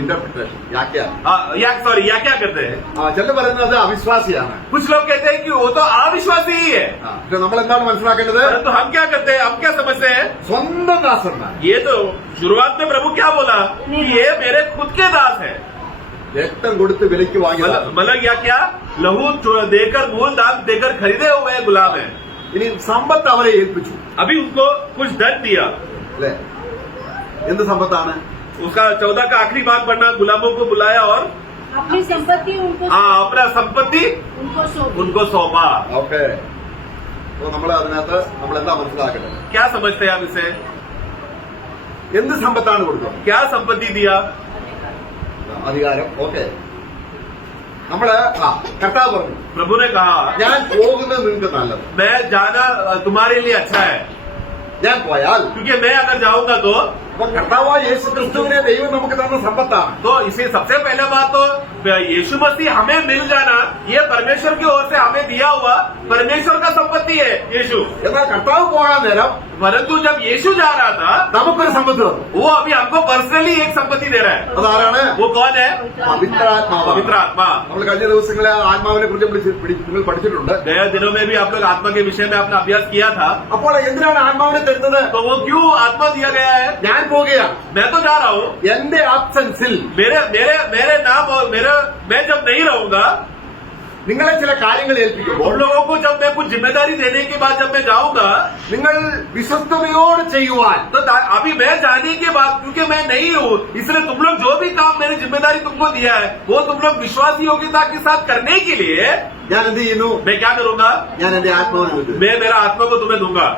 ഇന്റർപ്രിട്ടേഷൻ വ്യാഖ്യാനം. या क्या करते हैं, ചിലർ പറയുന്നത് അവിശ്വാസിയാണ്. कुछ लोग कहते हैं कि वो तो अविश्वासी ही है। പക്ഷെ നമ്മൾ എന്താണ് മനസ്സിലാക്കേണ്ടത്? परंतु हम क्या करते हैं, हम क्या समझते हैं? സ്വന്തം ദാസന്മാർ ये तो शुरुआत में प्रभु क्या बोला कि ये मेरे खुद के दास है। രക്തം കൊടുത്ത് വിലയ്ക്ക് വാങ്ങിയതാണ്. मतलब या क्या, लहू देकर मूल दाम देकर खरीदे हुए गुलाम है। ഇനി സമ്പത്ത് അവരെ ഏൽപ്പിച്ചു. अभी उनको कुछ धन दिया, അല്ലെ? എന്ത് സമ്പത്താണ്? उसका 14 का आखिरी भाग पढ़ना, गुलामों को बुलाया और अपनी संपत्ति उनको अपना संपत्ति सौंपी। उनको सौंपा। ഓക്കെ. അപ്പൊ നമ്മൾ അതിനകത്ത് നമ്മൾ എന്താ മനസ്സിലാക്കേണ്ടത്? क्या समझते हैं आप इसे? എന്ത് സമ്പത്താണ് കൊടുക്കുന്നത്? क्या संपत्ति दिया? അധികാരം. ഓക്കെ. നമ്മള് കർത്താവ് പറഞ്ഞു प्रभु ने कहा ഞാൻ പോകുന്നത് നിങ്ങൾക്ക് നല്ലത്. मैं जाना तुम्हारे लिए अच्छा है, ഞാൻ പോയാൽ क्योंकि मैं अगर जाऊंगा तो അപ്പൊ കർത്താവായ യേശു ക്രിസ്തുവിനെ ദൈവം നമുക്ക് തന്ന സമ്പത്താണ്. इसे सबसे पहले बात तो यीशु मसीह हमें मिल जाना, ये परमेश्वर की ओर से हमें दिया हुआ परमेश्वर का संपत्ति है यीशु। എന്നാൽ കർത്താവ് പോകാൻ നേരം परंतु जब यीशु जा रहा था നമുക്കൊരു സമ്പത്ത് തന്നു. वो अभी हमको पर्सनली एक संपत्ति दे रहा है। അതാരാണ്? वो कौन है? പവിത്രാത്മാവ്. पवित्र आत्मा। നമ്മൾ കഴിഞ്ഞ ദിവസങ്ങളെ ആത്മാവിനെ കുറിച്ച് നിങ്ങൾ പഠിച്ചിട്ടുണ്ട്. गए दिनों में भी आप लोग आत्मा के विषय में अपना अभ्यास किया था। അപ്പോൾ എന്തിനാണ് ആത്മാവിനെ തരുന്നത്? तो वो क्यों आत्मा दिया गया है? ഞാൻ പോവുകയാണ്. मैं तो जा रहा हूँ, എന്റെ ആബ്സെൻസിൽ मेरे मेरे मेरे नाम और मेरे मैं जब नहीं रहूंगा, നിങ്ങളെ ചില കാര്യങ്ങൾ ഏൽപ്പിക്കുമ്പോൾ उन लोगों को जब मैं कुछ जिम्मेदारी देने के बाद जब मैं जाऊंगा നിങ്ങൾ വിശ്വസ്തയോടെ ചെയ്യുവാൻ तो अभी मैं जाने के बाद, क्योंकि मैं नहीं हूँ, इसलिए तुम लोग जो भी काम मेरी जिम्मेदारी तुमको दिया है वो तुम लोग विश्वासी योग्यता के साथ करने के लिए ഞാൻ എന്ത് ചെയ്യുന്നു? मैं क्या करूंगा? ഞാൻ എന്റെ ആത്മാവിനെ വിടുന്നു. मैं मेरा आत्मा को तुम्हें दूंगा।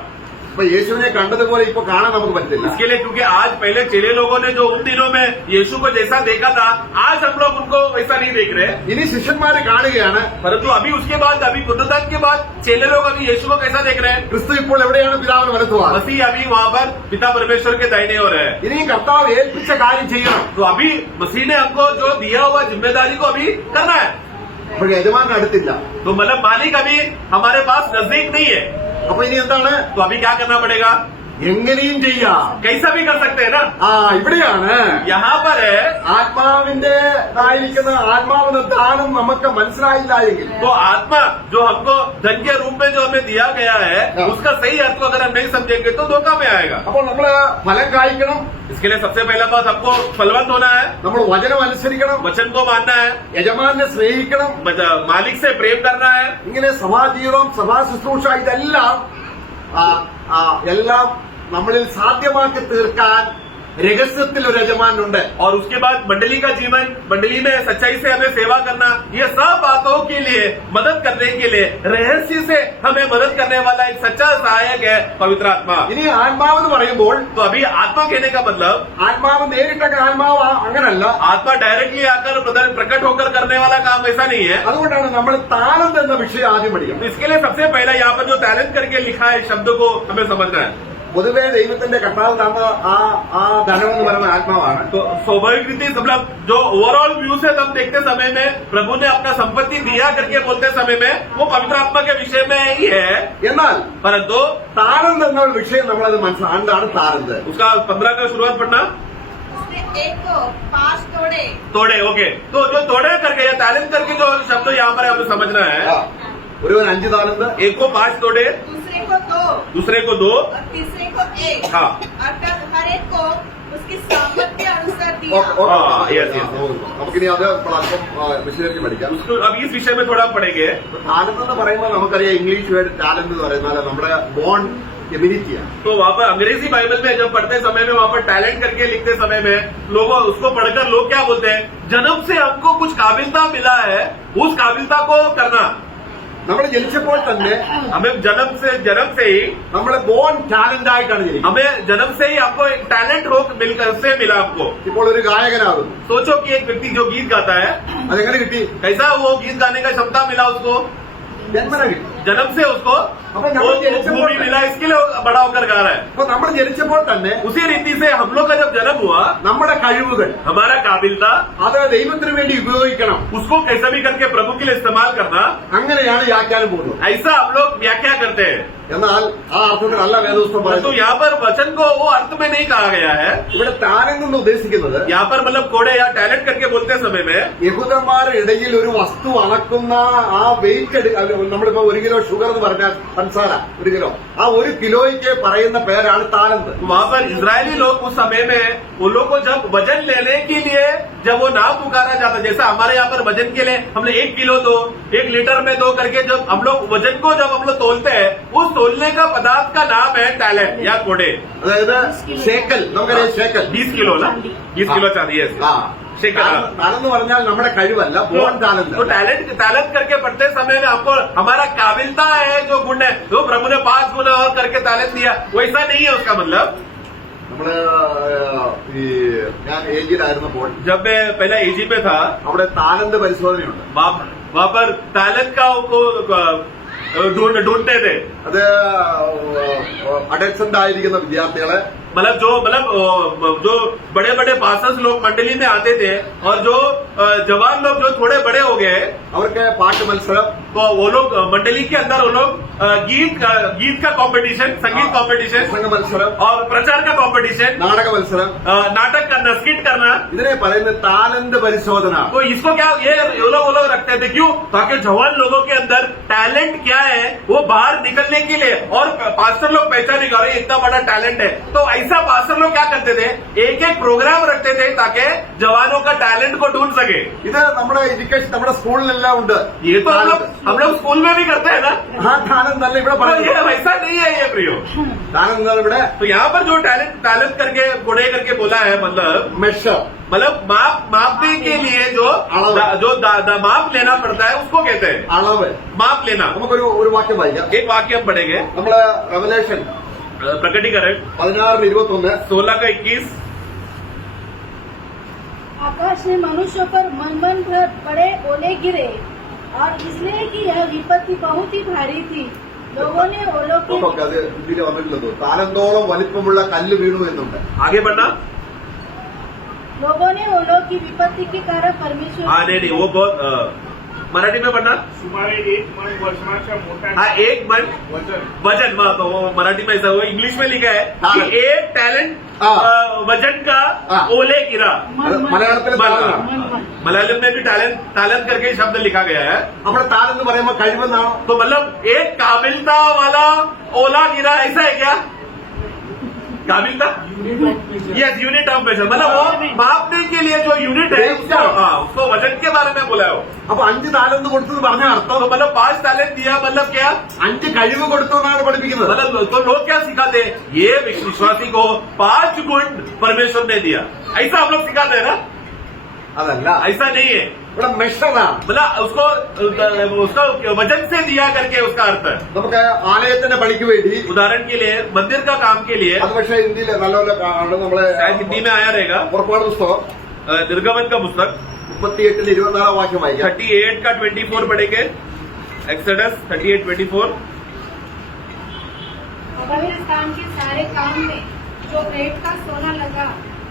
അപ്പൊ യേശുവിനെ കണ്ടതുപോലെ ഇപ്പൊ കാണാൻ നമുക്ക് പറ്റില്ല. इसके लिए क्योंकि आज पहले चेले लोगों ने जो उन दिनों में यीशु को जैसा देखा था, आज हम लोग उनको वैसा नहीं देख रहे। ഇനി ശിഷ്യന്മാരെ കാണുകയാണ്. परंतु अभी उसके बाद, अभी पुनरुत्थान के बाद चेले लोग अभी यीशु को कैसा देख रहे हैं? ക്രിസ്തു ഇപ്പോൾ എവിടെയാണ്? പിതാവിന് വലത്തുവാണ്. मसीह अभी वहाँ पर पिता परमेश्वर के दाहिने ओर है। ഇനിയും കർത്താവ് ഏൽപ്പിച്ച കാര്യം ചെയ്യണം. तो अभी मसीह ने हमको जो दिया हुआ जिम्मेदारी को अभी करना है। അപ്പോൾ യജമാനൻ അടുത്തില്ല. तो मतलब मालिक अभी हमारे पास नजदीक नहीं है। അപ്പൊ ഇനി എന്താണ്? तो अभी क्या करना पड़ेगा? എങ്ങനെയും ചെയ്യാം. कैसा भी कर सकते हैं ना। ഇവിടെയാണ് यहाँ पर है ആത്മാവിന്റേതായിരിക്കുന്ന ആത്മാവിന്റെ ദാനം നമുക്ക് മനസ്സിലായില്ല എങ്കിൽ तो आत्मा जो हमको धन के रूप में जो हमें दिया गया है, उसका सही अर्थ को अगर हम नहीं समझेंगे तो धोखा में आएगा। അപ്പോൾ നമ്മള് ഫലം കായ്ക്കണം. इसके लिए सबसे पहला बात हमको फलवंत होना है, നമ്മൾ വചനം അനുസരിക്കണം. वचन को मानना है, യജമാനെ സ്നേഹിക്കണം. मालिक से प्रेम करना है। ഇങ്ങനെ സഭാജീവിതം സഭാ ശുശ്രൂഷ ഇതെല്ലാം എല്ലാം നമ്മളിൽ സാധ്യമാക്കി തീർക്കാൻ രഹസ്യത്തിൽ ഒരു യജമാനുണ്ട്. और उसके बाद मंडली का जीवन, मंडली में सच्चाई से हमें सेवा करना, ये सब बातों के लिए मदद करने के लिए रहस्य से हमें मदद करने वाला एक सच्चा सहायक है पवित्र आत्मा। ഇനി ആത്മാവെന്ന് പറയുമ്പോൾ तो अभी आत्मा कहने का मतलब ആത്മാവ് നേരിട്ടൊക്കെ ആത്മാവ് അങ്ങനല്ല. आत्मा डायरेक्टली आकर प्रकट होकर करने वाला काम ऐसा नहीं है। അതുകൊണ്ടാണ് നമ്മൾ താലന്ത് എന്ന വിഷയം ആദ്യം പഠിക്കണം. तो इसके लिए सबसे पहला यहाँ पर जो टैलेंट करके लिखा है शब्द को हमें समझना है। പൊതുവെ ദൈവത്തിന്റെ കർത്താവ് തന്ന ആ ധനം എന്ന് പറയുന്ന ആത്മാവാണ്. तो स्वाभाविक रीति मतलब जो ओवरऑल व्यू से हम देखते समय में प्रभु ने अपना संपत्ति दिया करके बोलते समय में वो पवित्र आत्मा के विषय में ही है. എന്നാൽ परंतु താരന്ത് എന്ന വിഷയം നമ്മളത് മനസ്സിലാക്കണം. എന്താണ് താരന്ത്? उसका 15 का शुरुआत पढ़ना. उसने एक को 5 तोड़े. तोड़े. ओके. तो जो तोड़े करके या टैलेंट करके जो शब्द यहाँ पर हमें समझना है. ഒരുവൻ 5 താലന്ത്, एक को 5 तोड़े, दूसरे को 2 दूसरे को 2 और तीसरे को 1. हाँ. अर्थात हर एक को उसकी सामर्थ्य अनुसार दिया. yes, yes. നമുക്കിനി അത് അല്പം വിശദീകരിച്ച് പഠിക്കാം. उसको अब इस विषय में थोड़ा पढ़ेंगे. താലന്ത് എന്ന് പറയുമ്പോൾ നമുക്കറിയാം ഇംഗ്ലീഷ് വേർഡ് ടാലന്റ് എന്ന് പറയുന്നത് നമ്മുടെ ബോൺ എബിലിറ്റിയാണ്. तो वहाँ पर अंग्रेजी बाइबल में जब पढ़ते समय में वहाँ पर टैलेंट करके लिखते समय में लोगों उसको पढ़कर लोग क्या बोलते हैं, जन्म से हमको कुछ काबिलता मिला है, उस काबिलता को करना. നമ്മൾ ജനിച്ചപ്പോൾ തന്നെ हमें जन्म से ही നമ്മളെ ബോൺ ടാലന്റ് ആയിട്ടാണ് ജനിക്കുന്നത്. हमें जन्म से ही आपको एक टैलेंट से मिला आपको. ഇപ്പോൾ ഒരു ഗായകനാകുന്നു. सोचो कि एक व्यक्ति जो गीत गाता है, അതെങ്ങനെ കിട്ടി? कैसा वो गीत गाने का क्षमता मिला उसको? ജന്മന കിട്ടി. जन्म से उसको अब നമ്മൾ ജനിച്ചപ്പോൾ भूमि मिला, इसके लिए वो बड़ा होकर गा रहा है. അപ്പൊ നമ്മൾ ജനിച്ചപ്പോൾ തന്നെ उसी रीति से हम लोग का जब जन्म हुआ, നമ്മുടെ കഴിവുകൾ हमारा काबिलता അത് ദൈവത്തിന് വേണ്ടി ഉപയോഗിക്കണം. उसको कैसा भी करके प्रभु के लिए इस्तेमाल करना, അങ്ങനെയാണ് വ്യാഖ്യാനം പോകുന്നത്. ऐसा हम लोग व्याख्या करते हैं. എന്നാൽ ആ അർത്ഥത്തിൽ അല്ല വേദപുസ്തകം तो പറയുന്നത്. यहाँ पर वचन को वो अर्थ में नहीं कहा गया है. ഇവിടെ ടാലന്റ് എന്ന് ഉദ്ദേശിക്കുന്നത് यहाँ पर मतलब कोड़े या टैलेंट करके बोलते समय में യഹൂദന്മാരുടെ ഇടയിൽ ഒരു വസ്തു അളക്കുന്ന ആ വെയിറ്റ് നമ്മളിപ്പോ 1 കിലോ ഷുഗർ എന്ന് പറഞ്ഞാൽ പഞ്ചസാര 1 കിലോ, ആ 1 കിലോയ്ക്ക് പറയുന്ന പേരാണ് താലന്ത്. वहाँ पर इजरायली लोग उस समय में उन लोग को जब वजन लेने के लिए जब वो नाम पुकारा जाता, जैसा हमारे यहाँ पर वजन के लिए हमने 1 किलो दो, 1 लीटर में दो करके जब हम लोग वजन को जब हम लोग तोलते हैं, उस तोलने का पदार्थ का नाम है टैलेंट या कोड़े. അതായത് ഷേക്കൽ, നമുക്കറിയാം ഷേക്കൽ 20 किलो ना, 20 किलो चांदी है. ആ शेकल. താലെന്ന് പറഞ്ഞാൽ നമ്മുടെ കഴിവല്ല, ബോൺ ടാലന്റ്. तो टैलेंट करके पढ़ते समय में हमको हमारा काबिलता है जो गुण है, जो प्रभु ने 5 गुण और करके टैलेंट दिया, वैसा नहीं है उसका मतलब. നമ്മള് ഈ ഞാൻ ഏജിലായിരുന്നപ്പോൾ जब मैं पहला एजी में था, അവിടെ താലന്ത് പരിശോധനയുണ്ട്. वहाँ पर टैलेंट का ढूंढते थे. അത് അഡൽസന്റ് ആയിരിക്കുന്ന വിദ്യാർത്ഥികളെ मतलब जो बड़े बड़े पास्टर्स लोग मंडली में आते थे और जो जवान लोग जो थोड़े बड़े हो गए, അവർക്ക് പാട്ട് മത്സരം, तो वो लोग मंडली के अंदर वो लोग गीत का कंपटीशन, संगीत कंपटीशन പ്രസംഗ മത്സരം, और प्रचार का कंपटीशन, നാടക മത്സരം, नाटक करना, स्किट करना. ഇതിനെ പറയുന്നത് താലന്ത് പരിശോധന. तो इसको क्या ये वो लोग रखते थे, क्यों? ताकि जवान लोगों के अंदर टैलेंट क्या है वो बाहर निकलने के लिए, और पास्टर लोग पहचानेंगे अरे इतना बड़ा टैलेंट है. तो ऐसा पास्टर लोग क्या करते थे, एक प्रोग्राम रखते थे ताकि जवानों का टैलेंट को ढूंढ सके. ഇത് നമ്മുടെ എഡ്യൂക്കേഷൻ നമ്മുടെ സ്കൂളിലെല്ലാം ഉണ്ട്. ये तो हम लोग स्कूल में भी करते हैं ना. ആ താലന്ത് അല്ല ഇവിടെ तो പറയുന്നത്. ये वैसा नहीं है ये प्रियो. താലന്ത് എന്താണ് ഇവിടെ? तो यहाँ पर जो टैलेंट करके गुणे करके बोला है, മെഷർ, मतलब मापने के लिए जो माप लेना पड़ता है उसको कहते हैं അളവ്. माप लेना. നമുക്കൊരു വാക്യം വായിക്കാം. एक वाक्य हम पढ़ेंगे, നമ്മള് റെവലേഷൻ प्रकटीकरण 16:21 16 का 21. आकाश में मनुष्यों पर मन भर बड़े ओले गिरे और इसलिए कि यह विपत्ति बहुत ही भारी थी. लोगों ने ओलों के ഓക്കെ, അത് ഹിന്ദിയിൽ വന്നിട്ടുള്ളത് താലന്തോളം വലിപ്പമുള്ള കല്ല് വീണു എന്നുണ്ട്. आगे बढ़ना. लोगों ने ओलों की विपत्ति के कारण परमेश्वर हाँ नहीं वो बहुत मराठी में पढ़ना. सुमारे 1 मन वजनाच्या मोठ्या हाँ 1 मन वजन, तो वो मराठी में ऐसा, वो इंग्लिश में लिखा है हाँ. कि 1 टैलेंट वजन का हाँ. ओले गिरा. അത് മലയാളത്തിൽ താലന്താണ്. मलयालम में भी टैलेंट करके ही शब्द लिखा गया है. നമ്മുടെ താലന്ത് പറയുമ്പോൾ കഴിവെന്നാണോ? तो मतलब एक काबिलता वाला ओला गिरा, ऐसा है क्या? काबिलता, यस, यूनिट ऑफ मेजर, मतलब वो मापने के लिए जो यूनिट है उसको वजन के बारे में बोला है. അപ്പൊ 5 താലന്ത് കൊടുത്തെന്ന് പറഞ്ഞ അർത്ഥം तो मतलब 5 टैलेंट दिया मतलब क्या? 5 കഴിവ് കൊടുത്തു എന്നാണ് പഠിപ്പിക്കുന്നത്. मतलब तो लोग क्या सिखाते हैं, ये विश्वासी को 5 गुण परमेश्वर ने दिया, ऐसा हम लोग सिखाते हैं ना. അതല്ല, ऐसा नहीं है. ഇവിടെ മെഷറാണ്. मतलब उसका वजन से दिया करके उसका अर्थ है. നമുക്ക് ആലയത്തിന്റെ പണിക്ക് വേണ്ടി, उदाहरण के लिए मंदिर का काम के लिए, അത് പക്ഷേ ഇന്ത്യയിൽ നല്ലപോലെ നമ്മളെ शायद हिंदी में आया रहेगा, പുറപ്പാട് പുസ്തകം निर्गमन का पुस्तक 38-24 വാക്യം വായിക്കാം. 38 का 24 पढ़ेंगे. एक्सोडस 38-24. पवित्र स्थान के सारे काम में जो रेट का सोना लगा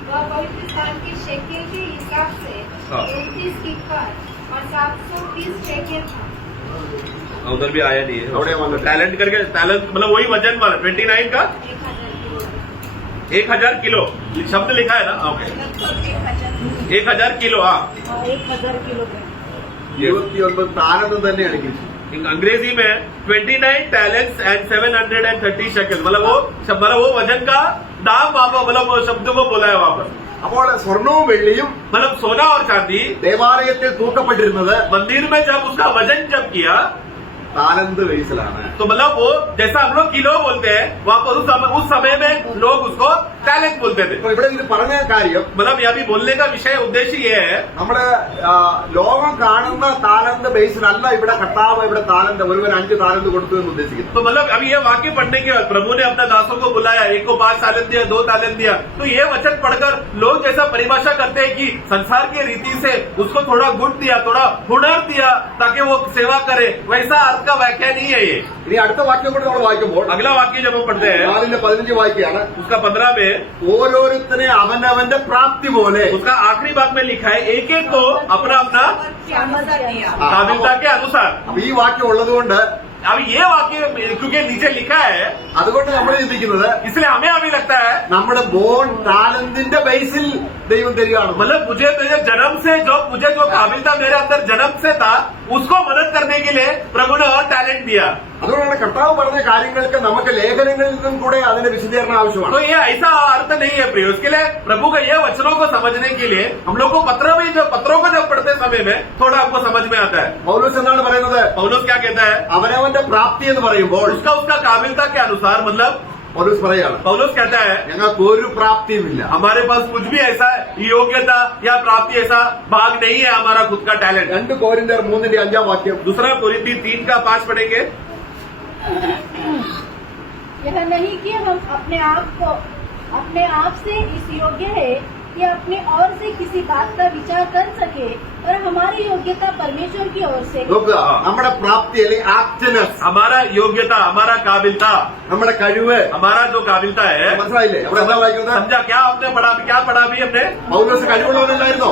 वह पवित्र स्थान के शेकेल के हिसाब से हाँ। 29 किपर और 730 शेकेल था। उधर भी आया नहीं थोड़े है वाले- टैलेंट करके टैलेंट मतलब वही वजन वाला 29 का 1000 किलो शब्द लिखा है ना ओके लगभग 1000 1000 किलो हाँ 1000 किलोग्राम। 29 താരതം തന്നെയാണ് ഇംഗ്ലീഷ്. अंग्रेजी में 29 टैलेंट्स एंड 730 शक्ल मतलब वो वजन का दाम वहाँ पर मतलब वो शब्द को बोला है वहाँ पर അപ്പോൾ സ്വർണവും വെള്ളിയും मतलब सोना और चांदी ദേവാലയത്തിൽ തൂക്കപ്പെട്ടിരുന്നത് मंदिर में जब उसका वजन जब किया താലന്ത് ബേസിലാണ്. तो मतलब वो जैसा हम लोग किलो बोलते हैं वहाँ पर उस समय में लोग उसको टैलेंट बोलते थे അപ്പൊ ഇവിടെ ഇത് പറഞ്ഞ കാര്യം मतलब यहाँ भी बोलने का विषय उद्देश्य ये है നമ്മുടെ ലോകം കാണുന്ന താലന്ത് ബേസിലല്ല ഇവിടെ കർത്താവ് ഇവിടെ താലന്ത് ഒരുവൻ 5 താലന്ത് കൊടുത്തു എന്ന് ഉദ്ദേശിക്കുന്നത്. तो मतलब अभी ये वाक्य पढ़ने के बाद प्रभु ने अपने दासों को बुलाया, एक को 5 तालंत दिया, 2 तालंत दिया, तो ये वचन पढ़कर लोग जैसा परिभाषा करते हैं कि संसार के रीति से उसको थोड़ा गुण दिया, थोड़ा हुनर दिया ताकि वो सेवा करे, वैसा अर्थ का व्याख्या नहीं है ये। ഇനി അടുത്ത വാക്യം കൂടെ നമ്മൾ വായിക്കുമ്പോൾ अगला वाक्य जब हम पढ़ते हैं 4:15 വായിക്കുകയാണ്. उसका 15 में ഓരോരുത്തരെ അവനവന്റെ പ്രാപ്തി പോലെ उसका आखिरी भाग में लिखा है एक एक को अपना अपना के अनुसार दिया। हाँ। काबिलता के अनुसार। അപ്പൊ ഈ വാക്യം ഉള്ളതുകൊണ്ട് अब ये वाक्य क्योंकि नीचे लिखा है അതുകൊണ്ട് നമ്മൾ ചിന്തിക്കുന്നത് इसलिए हमें अभी लगता है നമ്മുടെ ബോൺ താലന്തിന്റെ ബേസിൽ ദൈവം തരികയാണ്. मतलब मुझे मेरे जन्म से मुझे जो काबिलता मेरे अंदर जन्म से था उसको मदद करने के लिए प्रभु ने और टैलेंट दिया। അതുകൊണ്ടാണ് കർത്താവ് പറഞ്ഞ കാര്യങ്ങൾക്ക് നമുക്ക് ലേഖനങ്ങളിൽ നിന്നും കൂടെ അതിന്റെ വിശദീകരണം ആവശ്യമാണ്. तो ये ऐसा अर्थ नहीं है प्रिय, उसके लिए प्रभु के ये वचनों को समझने के लिए हम लोग को पत्रों को जब पढ़ते समय में थोड़ा हमको समझ में आता है। പൗലോസ് എന്താണ് പറയുന്നത്? पौलुस क्या कहता है? അവനവന്റെ പ്രാപ്തി എന്ന് പറയുമ്പോൾ उसका काबिलता के अनुसार मतलब പൗലോസ് പറയാണ് पौलुस कहता है ഞങ്ങൾക്ക് ഒരു പ്രാപ്തിയുമില്ല. हमारे पास कुछ भी ऐसा योग्यता या प्राप्ति ऐसा भाग नहीं है हमारा खुद का टैलेंट। 2 कोरिन्थियर 3:5 वाक्യം दूसरा कोरिन्थी 3:5 पढ़ेंगे। यह नहीं कि हम अपने आप से इस योग्य है कि अपने और से किसी बात का विचार कर सके, और हमारी योग्यता परमेश्वर की ओर से है। നോക്കുക, നമ്മുടെ പ്രാപ്തി അല്ലെങ്കിൽ ആപ്റ്റ്നെസ്, हमारा योग्यता, हमारा काबिलता, നമ്മുടെ കഴിവ് हमारा जो काबिलता है മനസ്സിലായില്ലേ? അവിടെ എന്താ വായിക്കുന്നത്? समझा क्या आपने पढ़ा अभी हमने? പൗലോസ് കഴിവുള്ളവനല്ലായിരുന്നോ?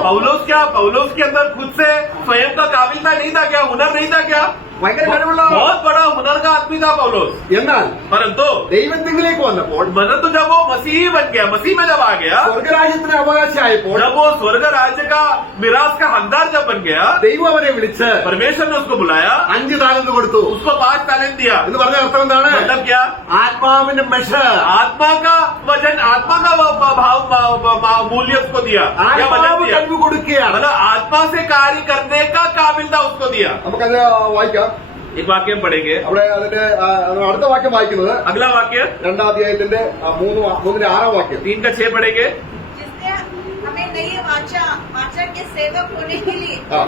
पौलुस के अंदर खुद से स्वयं का काबिलता नहीं था क्या? हुनर नहीं था क्या? ഭയങ്കര കഴിവുള്ള बहुत बड़ा हुनर का आदमी था पौलुस। എന്നാൽ परंतु ദൈവത്തിലേക്ക് വന്നപ്പോൾ परंतु जब वो मसीह बन गया, मसीह में जब आ गया, സ്വർഗരാജ്യത്തിന് അവകാശിയായപ്പോൾ जब वो स्वर्ग राज्य का मिराज का हकदार जब बन गया, ദൈവം അവനെ വിളിച്ച് परमेश्वर ने उसको बुलाया, 5 താലന്ത് കൊടുത്തു. उसको 5 टैलेंट दिया। എന്ന് പറഞ്ഞ അർത്ഥം എന്താണ്? मतलब क्या? ആത്മാവിന്റെ മെഷർ, आत्मा का वजन, आत्मा का भाव मूल्य उसको दिया या वजन ആത്മാവ് दिया, കഴിവ് കൊടുക്കുകയാണ്. मतलब आत्मा से कार्य करने का काबिलता उसको दिया। നമുക്കത് വായിക്കാം. एक वाक्य हम पढ़ेंगे। അവിടെ അതിന്റെ അടുത്ത വാക്യം വായിക്കുന്നത് अगला वाक्य 2 അധ്യായത്തിന്റെ 3:6 വാക്യം. 3:6 पढ़ेंगे। जिसने हमें नई वाचा के सेवक होने के लिए हाँ।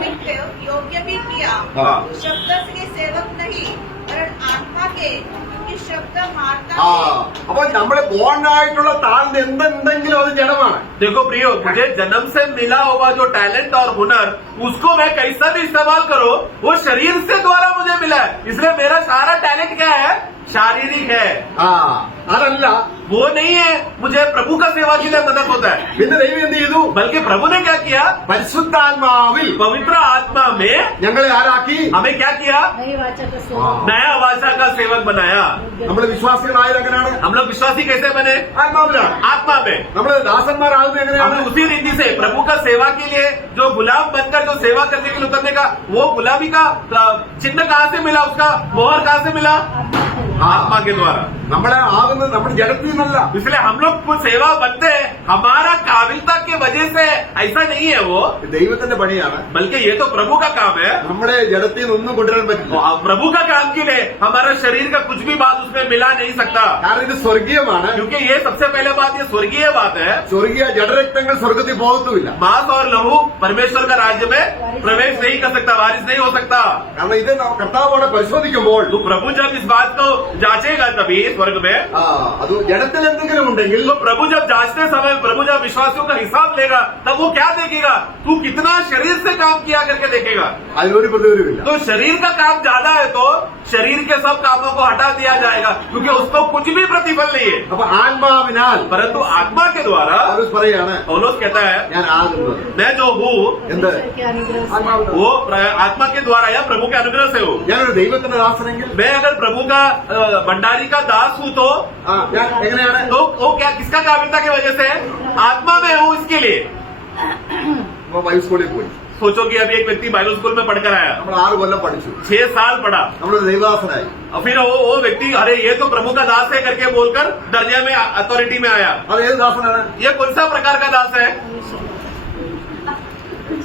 योग्य भी किया। हाँ। शब्द के सेवक नहीं वरन आत्मा के, क्योंकि शब्द मारता ആ है। അപ്പൊ നമ്മള് ബോണ്ടായിട്ടുള്ള താഴ്ന്ന എന്തെങ്കിലും അത് ജഡമാണ്. देखो प्रियो, मुझे जन्म से मिला हुआ जो टैलेंट और हुनर, उसको मैं कैसा भी इस्तेमाल करो, वो शरीर से द्वारा मुझे मिला है, इसलिए मेरा सारा टैलेंट क्या है? शारीरिक है। ആ അതല്ല, वो नहीं है मुझे प्रभु का सेवा के लिए मदद होता है, പിന്നെ ദൈവം എന്ത് ചെയ്തു? बल्कि प्रभु ने क्या किया? പരിശുദ്ധാത്മാവിൽ पवित्र आत्मा में ഞങ്ങളെ ആരാക്കി? हमें क्या किया? नई वाचा का सेवा। नया भाषा का सेवक बनाया। നമ്മൾ വിശ്വാസികളായത് എങ്ങനെയാണ്? हम लोग विश्वासी कैसे बने? ആത്മാവിലാണ്. आत्मा में। നമ്മൾ ദാസന്മാരാകുന്നത് हम എങ്ങനെയാണ്? उसी रीति से प्रभु का सेवा के लिए जो गुलाम बनकर जो सेवा करने के लिए उतरने का, वो गुलामी का चिन्ह कहाँ से मिला? उसका मोहर कहाँ से मिला? आत्मा के द्वारा। നമ്മളെ ആകുന്നത് നമ്മുടെ ജഡത്തിൽ നിന്നല്ല. इसलिए हम लोग कुछ सेवा बनते हैं हमारा काबिलता की वजह से, ऐसा नहीं है वो, ദൈവത്തിന്റെ പണിയാണ്. बल्कि ये तो प्रभु का काम है। നമ്മുടെ ജഡത്തിൽ നിന്ന് ഒന്നും കൊണ്ടുവരാൻ പറ്റില്ല. और प्रभु का काम के लिए हमारा शरीर का कुछ भी बात उसमें मिला नहीं सकता, കാരണം ഇത് സ്വർഗീയമാണ്. क्योंकि ये सबसे पहले बात, ये स्वर्गीय बात है। സ്വർഗീയ ജഡരക്തങ്ങൾ സ്വർഗത്തിൽ പോകത്തുമില്ല. मांस और लहू परमेश्वर का राज्य में प्रवेश नहीं कर सकता, वारिस नहीं हो सकता। കാരണം ഇത് കർത്താവ് അവിടെ പരിശോധിക്കുമ്പോൾ तो प्रभु जब इस बात को जांचेगा तभी स्वर्ग में, അത് ജഡത്തിൽ എന്തെങ്കിലും ഉണ്ടെങ്കിൽ तो प्रभु जब जांचते समय, प्रभु जब विश्वासियों का हिसाब लेगा तब वो क्या देखेगा, तू कितना शरीर से काम किया करके देखेगा। അതിനൊരു പ്രതിഫലമില്ല. तो शरीर का काम ज्यादा है तो शरीर के सब कामों को हटा दिया जाएगा, क्योंकि उसको कुछ भी प्रतिफल नहीं है। അപ്പൊ ആത്മാവിനാൽ परंतु आत्मा के द्वारा പൗലോസ് പറയാണ്, पौलुस कहता है ഞാൻ ആകുന്നത് मैं जो हूँ എന്ത് ईश्वर के अनुग्रह से। ആത്മാവിനാൽ. वो आत्मा के द्वारा या प्रभु के अनुग्रह से हूँ। ഞാനൊരു ദൈവത്തിന്റെ ദാസനെങ്കിൽ मैं अगर प्रभु का भंडारी का दास हूँ तो ഞാൻ എങ്ങനെയാണ്? वो क्या किसका काबिलता की वजह से है? आत्मा में हूँ इसके लिए। ഇപ്പൊ ബൈബിൾ സ്കൂളിൽ പോയി, सोचो कि अभी एक व्यक्ति बाइबल स्कूल में पढ़कर आया, നമ്മൾ 6 കൊല്ലം പഠിച്ചു, 6 साल पढ़ा, നമ്മളൊരു ദൈവദാസനായി. और फिर वो व्यक्ति अरे ये तो प्रभु का दास है करके बोलकर दर्जे में अथॉरिटी में आया। അത് ഏത് ദാസനാണ്? ये कौन सा प्रकार का दास है?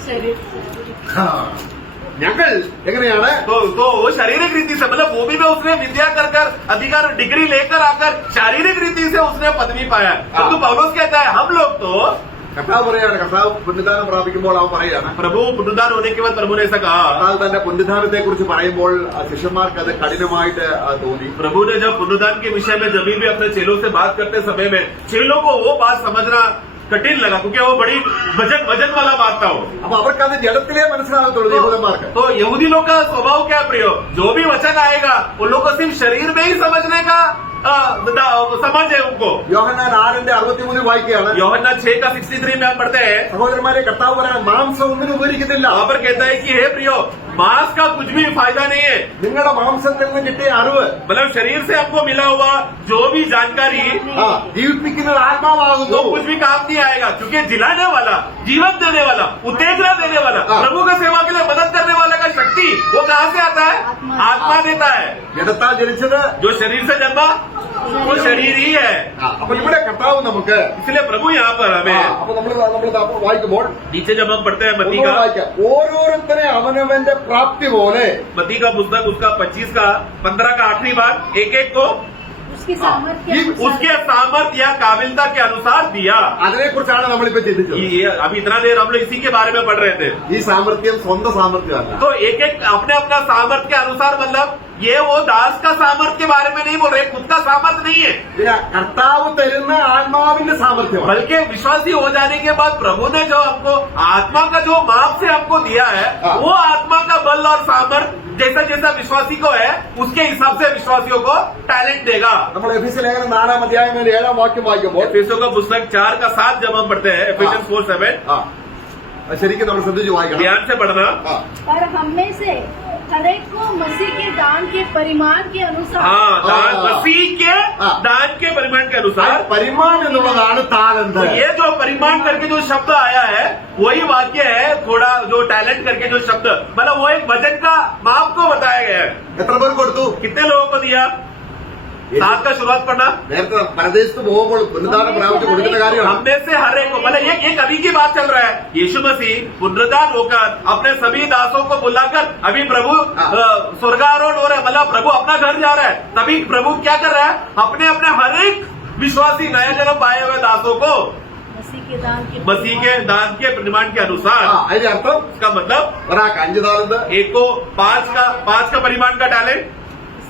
शरीर ആ, ഞങ്ങൾ എങ്ങനെയാണ്? तो वो शारीरिक रीति से, मतलब भूमि में उसने विद्या कर कर अधिकार डिग्री लेकर आकर शारीरिक रीति से उसने पदवी पाया। तो पौलुस कहता है हम लोग तो കർത്താവ് പറയാണ്, കർത്താവ് പുനരുദ്ധാനം പ്രാപിക്കുമ്പോൾ അവൻ പറയാണ്, प्रभु पुनरुद्धान होने के बाद प्रभु ने ऐसा कहा, കർത്താവ് തന്റെ പുനരുദ്ധാനത്തെ കുറിച്ച് പറയുമ്പോൾ ശിഷ്യന്മാർക്ക് അത് കഠിനമായിട്ട് തോന്നി. प्रभु ने जब पुनरुद्धान के विषय में जब भी अपने चेलों से बात करते समय में चेलों को वो बात समझना कठिन लगा, क्योंकि वो बड़ी वजन वाला बात था वो। അപ്പൊ അവർക്കത് ജഡത്തിലേ മനസ്സിലാകത്തുള്ളൂ യഹൂദന്മാർക്ക്. तो यहूदी लोग का स्वभाव क्या प्रियो, जो भी वचन आएगा उन लोग को सिर्फ शरीर में ही समझने का समझ है उनको। യോഹന്നാൻ 6:63 വായിക്കുകയാണ്, യോഹन्ना 6 का 63 में हम पढ़ते हैं, സഹോദരന്മാരെ കർത്താവ് പറയാൻ മാംസം ഒന്നിനും ഉപകരിക്കുന്നില്ല. वहां पर कहता है कि हे प्रियो मांस का कुछ भी फायदा नहीं है, നിങ്ങളുടെ മാംസത്തിൽ നിന്ന് കിട്ടിയ അറിവ് मतलब शरीर से हमको मिला हुआ जो भी जानकारी ജീവിപ്പിക്കുന്നത് ആത്മാവാകുന്നു. वो कुछ भी काम नहीं आएगा, क्योंकि जिलाने वाला, जीवन देने वाला, उत्तेजना देने वाला, प्रभु का सेवा के लिए मदद करने वाला का शक्ति वो कहाँ से आता है? आत्मा देता है। ജഡത്താൽ ജനിച്ചത് जो शरीर से जन्मा वो शरीर ही है। അപ്പൊ ഇവിടെ കർത്താവ് നമുക്ക് इसलिए प्रभु यहाँ पर हमें അപ്പൊ നമ്മൾ വായിക്കുമ്പോൾ नीचे जब हम पढ़ते हैं मत्ती ഒന്നുകൂടെ का വായിക്കാം. ഓരോരുത്തരെ അവനവന്റെ പ്രാപ്തി പോലെ मत्ती का पुस्तक उसका 25 का 15 का आखिरी बात, एक एक को उसकी सामर्थ्य के अनुसार उसके सामर्थ्य या काबिलता के अनुसार दिया। അതിനെക്കുറിച്ചാണ് നമ്മളിപ്പോ ചിന്തിച്ചത്. अभी इतना देर हम लोग इसी के बारे में पढ़ रहे थे। ഈ സാമർത്ഥ്യം സ്വന്തം സാമർത്ഥ്യമല്ല. तो एक एक अपने अपना सामर्थ्य के अनुसार, मतलब ये वो दास का सामर्थ्य के बारे में नहीं बोल रहे, खुद का सामर्थ्य नहीं है, ഇത് കർത്താവ് തരുന്ന ആത്മാവിന്റെ സാമർത്ഥ്യമാണ്. बल्कि विश्वासी हो जाने के बाद प्रभु ने जो हमको आत्मा का जो माप से हमको दिया है, वो आत्मा का बल और सामर्थ्य जैसा जैसा विश्वासी को है उसके हिसाब से विश्वासियों को टैलेंट देगा। നമ്മൾ എഫെസ്യ ലേഖനം 4-ാം അധ്യായം 7-ാം വാക്യം വായിക്കുമ്പോൾ एफेसियों का पुस्तक 4 का 7 जब हम पढ़ते हैं, एफेसियंस 4:7, അത് ശരിക്കും നമ്മൾ ശ്രദ്ധിച്ച് വായിക്കണം. ध्यान से पढ़ना। और हम में से हरेक को मसीह के दान के परिमाण के अनुसार हाँ, दान मसीह के दान के परिमाण के अनुसार। പരിമാൺ എന്നുള്ളതാണ് താലന്ത്. तो ये जो परिमाण करके जो शब्द आया है वही वाक्य है, थोड़ा जो टैलेंट करके जो शब्द, मतलब वो एक वजन का माप को बताया गया है। എത്ര പേർക്ക് കൊടുത്തു? कितने लोगों को दिया? 7 का शुरुआत पढ़ना। നേരത്തെ പരദേശത്ത് പോകുമ്പോൾ പുനരുദ്ധാനം പ്രാപിച്ച് കൊടുക്കുന്ന കാര്യമാണ്. हम में से हर एक को, मतलब एक अभी की बात चल रहा है, यीशु मसीह पुनरुद्धान होकर अपने सभी दासों को बुलाकर अभी प्रभु स्वर्गारोहण हो रहा है, मतलब प्रभु अपना घर जा रहा है, तभी प्रभु क्या कर रहा है? अपने अपने हर एक विश्वासी नया जन्म पाए हुए दासों को मसीह के दान के परिमाण के अनुसार, അതിന്റെ अर्थം इसका मतलब ഒരാൾക്ക് 5 താലന്ത്, एक को 5 का परिमाण का टैलेंट,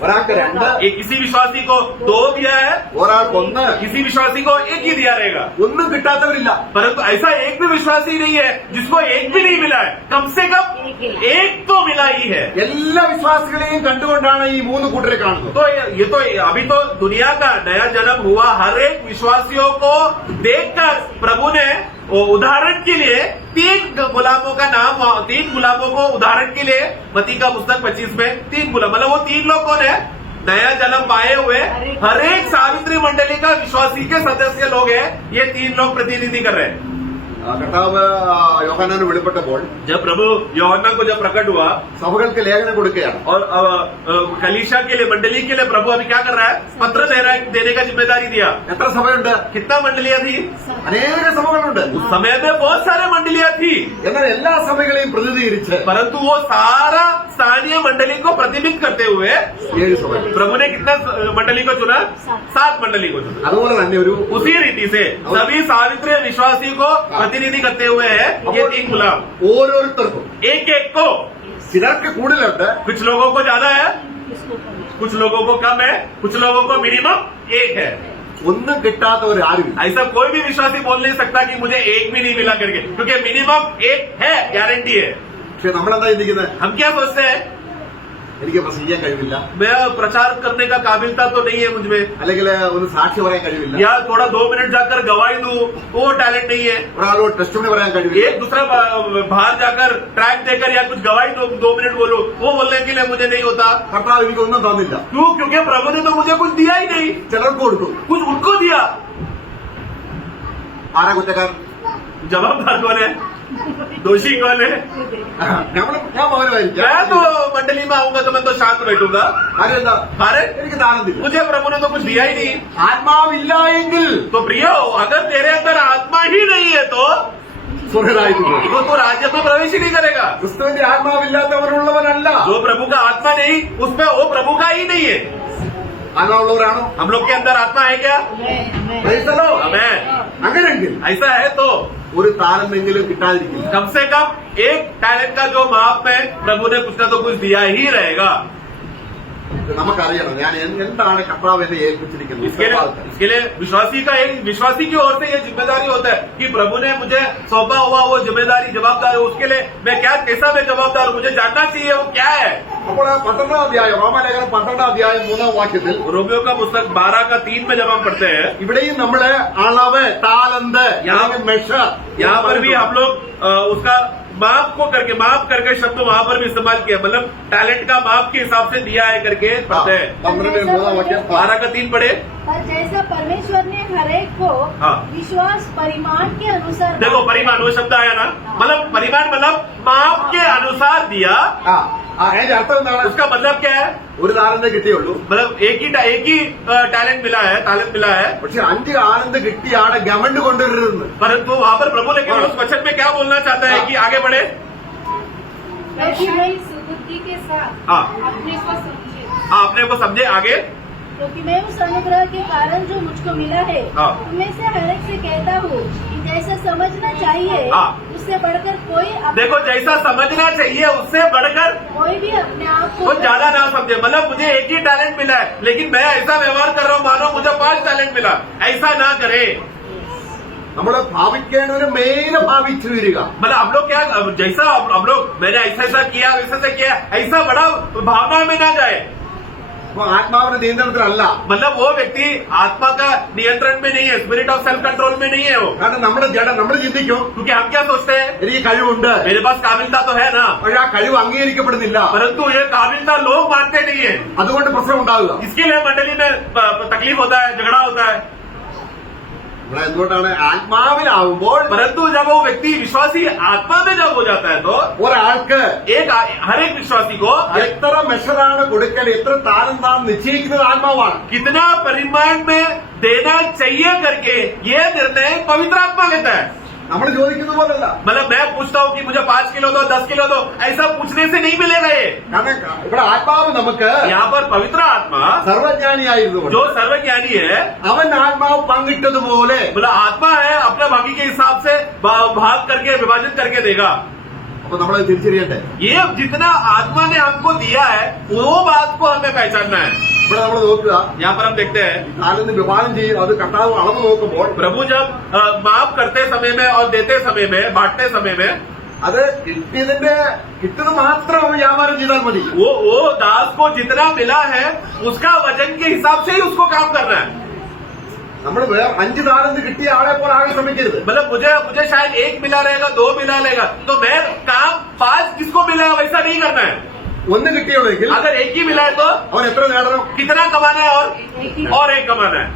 ഒരാൾക്ക് 2, एक किसी विश्वासी को 2 दिया है, ഒരാൾക്ക് 1, किसी विश्वासी को 1 ही दिया रहेगा। ഒന്നും കിട്ടാത്തവരില്ല. परंतु ऐसा एक भी विश्वासी नहीं है जिसको 1 भी नहीं मिला है, कम से कम 1 तो मिला ही है। എല്ലാ വിശ്വാസികളെയും കണ്ടുകൊണ്ടാണ് ഈ 3 കൂട്ടരെ കാണുന്നത്. तो ये तो अभी तो दुनिया का नया जन्म हुआ हर एक विश्वासियों को देखकर प्रभु ने उदाहरण के लिए 3 गुलामों का नाम, 3 गुलामों को उदाहरण के लिए मत्ती का पुस्तक 25 में 3 गुलाम, मतलब वो 3 लोग कौन है? नया जन्म पाए हुए हर एक सावित्री मंडली का विश्वासी के सदस्य लोग हैं, ये 3 लोग प्रतिनिधि कर रहे हैं। കർത്താവ് യോഹന്നാന് വെളിപ്പെട്ടപ്പോൾ जब प्रभु यूहन्ना को जब प्रकट हुआ സഭകൾക്ക് ലേഖനം കൊടുക്കുകയാണ്. और कलीशा के लिए, मंडली के लिए प्रभु अभी क्या कर रहा है? पत्र देने का जिम्मेदारी दिया। എത്ര സഭയുണ്ട്? कितना मंडलियां थी? അനേക സഭകളുണ്ട്. उस समय में बहुत सारे मंडलियां थी, എന്നാൽ എല്ലാ സഭകളെയും പ്രതിനിധീകരിച്ച് परंतु वो सारा स्थानीय मंडली को प्रतिनिधित्व करते हुए 7 സഭകൾ. प्रभु ने कितना मंडली को चुना? 7 मंडली को चुना। അതുപോലെ തന്നെ ഒരു उसी रीति से सभी सावित्रीय विश्वासी को प्रतिनिधि करते हुए है ये 3 गुलाम, ഓരോരുത്തർക്കും एक एक को। ചിലർക്ക് കൂടുതലുണ്ട്, कुछ लोगों को ज्यादा है, किसको करें? कुछ लोगों को कम है, कुछ लोगों को मिनिमम 1 है। ഒന്നും കിട്ടാത്തവർ ആരുമില്ല. ऐसा कोई भी विश्वासी बोल नहीं सकता कि मुझे एक भी नहीं मिला करके, क्योंकि मिनिमम एक है, गारंटी है. പക്ഷെ നമ്മളെന്താ ചിന്തിക്കുന്നത്? हम क्या सोचते हैं? എനിക്ക് പ്രസംഗിക്കാൻ കഴിവില്ല, मैं प्रचार करने का काबिलता तो नहीं है मुझमें, അല്ലെങ്കിൽ ഒന്ന് സാക്ഷി പറയാൻ കഴിവില്ല, या थोड़ा 2 मिनट जाकर गवाही दूं वो टैलेंट नहीं है, ഒരാളോട് ടെസ്റ്റിമണി പറയാൻ കഴിവില്ല. एक दूसरा बाहर जाकर ट्रैक देकर या कुछ गवाही दो 2 मिनट बोलो, वो बोलने के लिए मुझे नहीं होता. കർത്താവ് എനിക്കൊന്നും തന്നില്ല. क्यों? क्योंकि प्रभु ने तो मुझे कुछ दिया ही नहीं, ചിലർക്ക് കൊടുത്തു. कुछ उनको दिया. ആരാ കുറ്റക്കാരൻ? जवाबदार कौन है? दोषी कौन है? ഞാൻ മൗനമായിരിക്കാം. मैं तो मंडली में आऊंगा तो मैं तो शांत बैठूंगा. ആരെന്താ? अरे എനിക്ക് താളന്തില്ല. मुझे प्रभु ने तो कुछ दिया ही नहीं. ആത്മാവില്ല എങ്കിൽ तो प्रियो, अगर तेरे अंदर आत्मा ही नहीं है तो സ്വർഗരാജ്യത്തിൽ तो राज्य में प्रवेश ही नहीं करेगा. ക്രിസ്തുവിന്റെ ആത്മാവില്ലാത്തവരുള്ളവനല്ല. जो प्रभु का आत्मा नहीं, उसमें वो प्रभु का ही नहीं है. ആത്മാവുള്ളവരാണോ? हम लोग के अंदर आत्मा है क्या? Praise the Lord. हमें അങ്ങനെയെങ്കിൽ ऐसा है तो ഒരു താലന്തെങ്കിലും കിട്ടാതിരിക്കില്ല. कम से कम एक टैलेंट का जो माप में प्रभु ने कुछ ना तो कुछ दिया ही रहेगा. നമുക്കറിയണം ഞാൻ എന്താണ് കർത്താവ് എന്നെ ഏൽപ്പിച്ചിരിക്കുന്നത്. इसके लिए विश्वासी की ओर से ये जिम्मेदारी होता है कि प्रभु ने मुझे सौंपा हुआ वो जिम्मेदारी जवाबदार है, उसके लिए मैं कैसा मैं जवाबदार हूँ, मुझे जानना चाहिए वो क्या है. അപ്പോൾ 12ാം അധ്യായം റോമാലേഖനം 12ാം അധ്യായം 3ാം വാക്യത്തിൽ रोमियो का पुस्तक 12 का 3 में जब हम पढ़ते हैं, ഇവിടെയും നമ്മള് അളവ് താലന്ത് മെഷർ यहाँ पर भी हम लोग उसका माप करके शब्द वहाँ पर भी इस्तेमाल किया, मतलब टैलेंट का माप के हिसाब से दिया है करके पढ़ते हैं. 12 वाक्യം 12 का 3 पढ़े. पर जैसा परमेश्वर ने हरेक को हाँ. विश्वास परिमाण के अनुसार देखो परिमाण वो शब्द आया ना, मतलब परिमाण मतलब माप के अनुसार दिया. അതിന്റെ അർത്ഥം എന്താണ്? उसका मतलब क्या है? ഒരു താലന്തേ കിട്ടിയുള്ളൂ. मतलब एक ही टैलेंट मिला है. പക്ഷെ 5 ആനന്ദ കിട്ടിയാണ് ഗവൺമെന്റ് കൊണ്ടുവരുന്നത്. परंतु वहाँ पर प्रभु लेकिन उस वचन में क्या बोलना चाहता है कि आगे बढ़े. सुबुद्धि के साथ हाँ. अपने को समझे, अपने को समझे आगे. क्योंकि मैं उस अनुग्रह के कारण जो मुझको मिला है हाँ. उनमें से हर एक से कहता हूँ कि जैसा समझना चाहिए हाँ. उससे बढ़कर कोई देखो जैसा समझना चाहिए उससे बढ़कर कोई भी अपने आप को कुछ ज्यादा ना समझे. मतलब मुझे एक ही टैलेंट मिला है लेकिन मैं ऐसा व्यवहार कर रहा हूँ मानो मुझे 5 टैलेंट मिला. ऐसा ना करे. നമ്മള് ഭാവിക്കേണ്ടവര് മേലെ ഭാവിച്ചു വരിക. मतलब हम लोग क्या जैसा हम लोग मैंने ऐसा किया वैसा किया ऐसा बड़ा भावना में ना जाए. അപ്പൊ ആത്മാവിന്റെ നിയന്ത്രണത്തിലല്ല. मतलब वो व्यक्ति आत्मा का नियंत्रण में नहीं है, स्पिरिट ऑफ सेल्फ कंट्रोल में नहीं है वो. കാരണം നമ്മുടെ ജഡം നമ്മൾ ചിന്തിക്കും क्योंकि हम क्या सोचते हैं, എനിക്ക് കഴിവുണ്ട്, मेरे पास काबिलता तो है ना, പക്ഷെ ആ കഴിവ് അംഗീകരിക്കപ്പെടുന്നില്ല. परंतु ये काबिलता लोग मानते नहीं है. അതുകൊണ്ട് പ്രശ്നം ഉണ്ടാവുക. इसके लिए मंडली में तकलीफ होता है, झगड़ा होता है. ഇവിടെ എന്തുകൊണ്ടാണ് ആത്മാവിലാവുമ്പോൾ परंतु जब वो व्यक्ति विश्वासी आत्मा में जब हो जाता है तो ഒരാൾക്ക് हर एक विश्वासी को എത്ര മെഷറാണ് കൊടുക്കൽ, എത്ര താലന്താണ് നിശ്ചയിക്കുന്നത് ആത്മാവാണ്. कितना परिमाण में देना चाहिए करके ये निर्णय पवित्र आत्मा लेता है. നമ്മൾ ചോദിക്കുന്ന പോലല്ല. मतलब मैं पूछता हूँ कि मुझे 5 किलो दो 10 किलो दो, ऐसा पूछने से नहीं मिलेगा ये. കാരണം ഇവിടെ ആത്മാവ് നമുക്ക് यहाँ पर पवित्र आत्मा സർവജ്ഞാനിയായിരുന്നുകൊണ്ട് जो सर्वज्ञानी है, അവൻ ആത്മാവ് പങ്കിട്ടതുപോലെ मतलब आत्मा है अपने भाग्य के हिसाब से भाग करके विभाजित करके देगा. അപ്പൊ നമ്മളത് തിരിച്ചറിയട്ടെ. ये जितना आत्मा ने हमको दिया है वो बात को हमें पहचानना है. ഇവിടെ നമ്മൾ നോക്കുക, यहाँ पर हम देखते हैं താലന്ത് വിഭാഗം ചെയ്യും, അത് കർത്താവ് അളവ് നോക്കുമ്പോൾ प्रभु जब माफ करते समय में और देते समय में बांटते समय में അത് കിട്ടുന്നത് മാത്രം അവൻ വ്യാപാരം ചെയ്താൽ മതി. वो दास को जितना मिला है उसका वजन के हिसाब से ही उसको काम करना है. നമ്മൾ 5 താലന്ത് കിട്ടിയ ആളെ പോലെ ആകെ ശ്രമിക്കരുത്. मतलब मुझे शायद 1 मिला रहेगा 2 मिला रहेगा तो मैं काम 5 किसको मिलेगा वैसा नहीं करना है. ഒന്ന് കിട്ടിയുള്ളെങ്കിൽ अगर एक ही मिला है तो അവൻ എത്ര നേടണം? कितना कमाना है और एक कमाना है.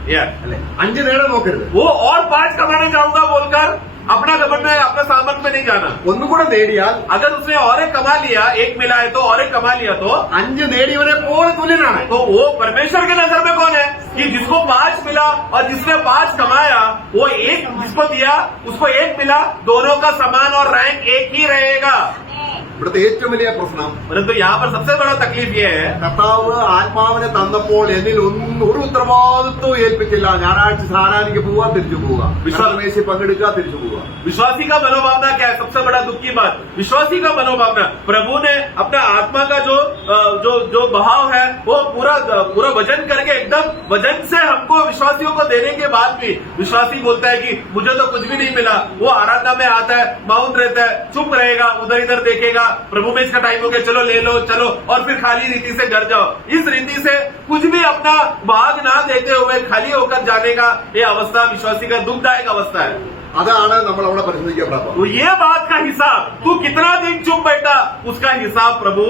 അല്ലെ, 5 നേടാൻ നോക്കരുത്. वो और 5 कमाने जाऊंगा बोलकर अपना घमंड में अपने सामर्थ में नहीं जाना. ഒന്നും കൂടെ നേടിയാൽ अगर उसने और एक कमा लिया, 1 मिला है तो और एक कमा लिया तो 5 നേടിയവനെ പോലെ തുല്യനാണ്. वो परमेश्वर की नजर में कौन है कि जिसको 5 मिला और जिसने 5 कमाया वो एक जिसको दिया उसको 1 मिला, दोनों का समान और रैंक एक ही रहेगा. हैं। ഇവിടുത്തെ ഏറ്റവും വലിയ പ്രശ്നം परंतु यहाँ पर सबसे बड़ा तकलीफ ये है, കർത്താവ് ആത്മാവിനെ തന്നപ്പോൾ എന്നിൽ ഒരു ഉത്തരവാദിത്വവും ഏൽപ്പിച്ചില്ല. ഞായറാഴ്ച സ്ഥാനാനിക്ക് പോവുക, തിരിച്ചു പോവുക, വിശ്വാസമേശി പങ്കെടുക്കുക, തിരിച്ചു പോവുക. विश्वासी का मनोभावना क्या है? सबसे बड़ा दुख की बात, विश्वासी का मनोभावना, प्रभु ने अपना आत्मा का जो बहाव है वो पूरा वजन करके एकदम वजन से हमको विश्वासियों को देने के बाद भी विश्वासी बोलता है कि मुझे तो कुछ भी नहीं मिला। वो आराधना में आता है, माउंट रहता है, चुप रहेगा, उधर इधर देखेगा, प्रभु में इसका टाइम हो गया, चलो ले लो चलो, और फिर खाली रीति से घर जाओ। इस रीति से कुछ भी अपना भाग ना देते हुए खाली होकर जाने का ये अवस्था विश्वासी का दुखदायक अवस्था है। അതാണ് നമ്മൾ അവിടെ പരിശോധിക്കപ്പെടാം. तो ये बात का हिसाब, तू कितना दिन चुप बैठा, उसका हिसाब प्रभु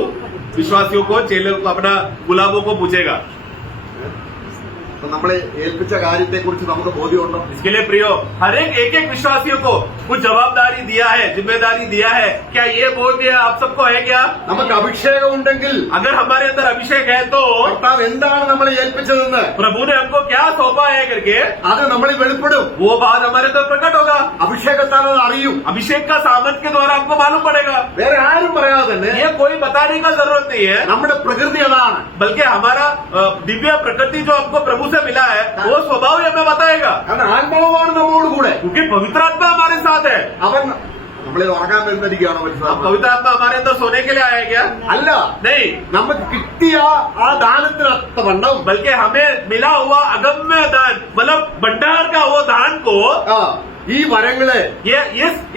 विश्वासियों को, चेलों को, अपना गुलामों को पूछेगा। നമ്മളെ ഏൽപ്പിച്ച കാര്യത്തെ കുറിച്ച് നമുക്ക് ബോധ്യമുണ്ടോ? इसके लिए प्रियो, हर एक विश्वासियों को कुछ जवाबदारी दिया है, जिम्मेदारी दिया है, क्या ये बोल दिया आप सबको है क्या? നമുക്ക് അഭിഷേകം ഉണ്ടെങ്കിൽ अगर हमारे अंदर अभिषेक है तो കർത്താവ് എന്താണ് നമ്മളെ ഏൽപ്പിച്ചതെന്ന് प्रभु ने हमको क्या सौंपा है करके അത് നമ്മളിൽ വെളിപ്പെടും. वो बात हमारे अंदर प्रकट होगा। അഭിഷേകത്താൽ അത് അറിയും. अभिषेक का सामर्थ के द्वारा हमको मालूम पड़ेगा। വേറെ ആരും പറയാതെ തന്നെ ये कोई बताने का जरूरत नहीं है, നമ്മുടെ പ്രകൃതി അതാണ്. बल्कि हमारा दिव्य प्रकृति जो हमको प्रभु से मिला है वो स्वभाव ही हमें बताएगा, കാരണം ആത്മാവാണ് നമ്മോട് കൂടെ. क्योंकि पवित्र आत्मा हमारे साथ है। അവൻ നമ്മളെ ഉറങ്ങാൻ വരുന്നിരിക്കുകയാണോ अब മനസ്സിലാക്കുക? पवित्र आत्मा हमारे अंदर सोने के लिए आया है क्या? അല്ല, नहीं, നമുക്ക് കിട്ടിയ ആ ദാനത്തിനൊത്തവണ്ണം बल्कि हमें मिला हुआ अगम्य दान, मतलब भंडार का वो दान को, ഈ വരങ്ങളെ ये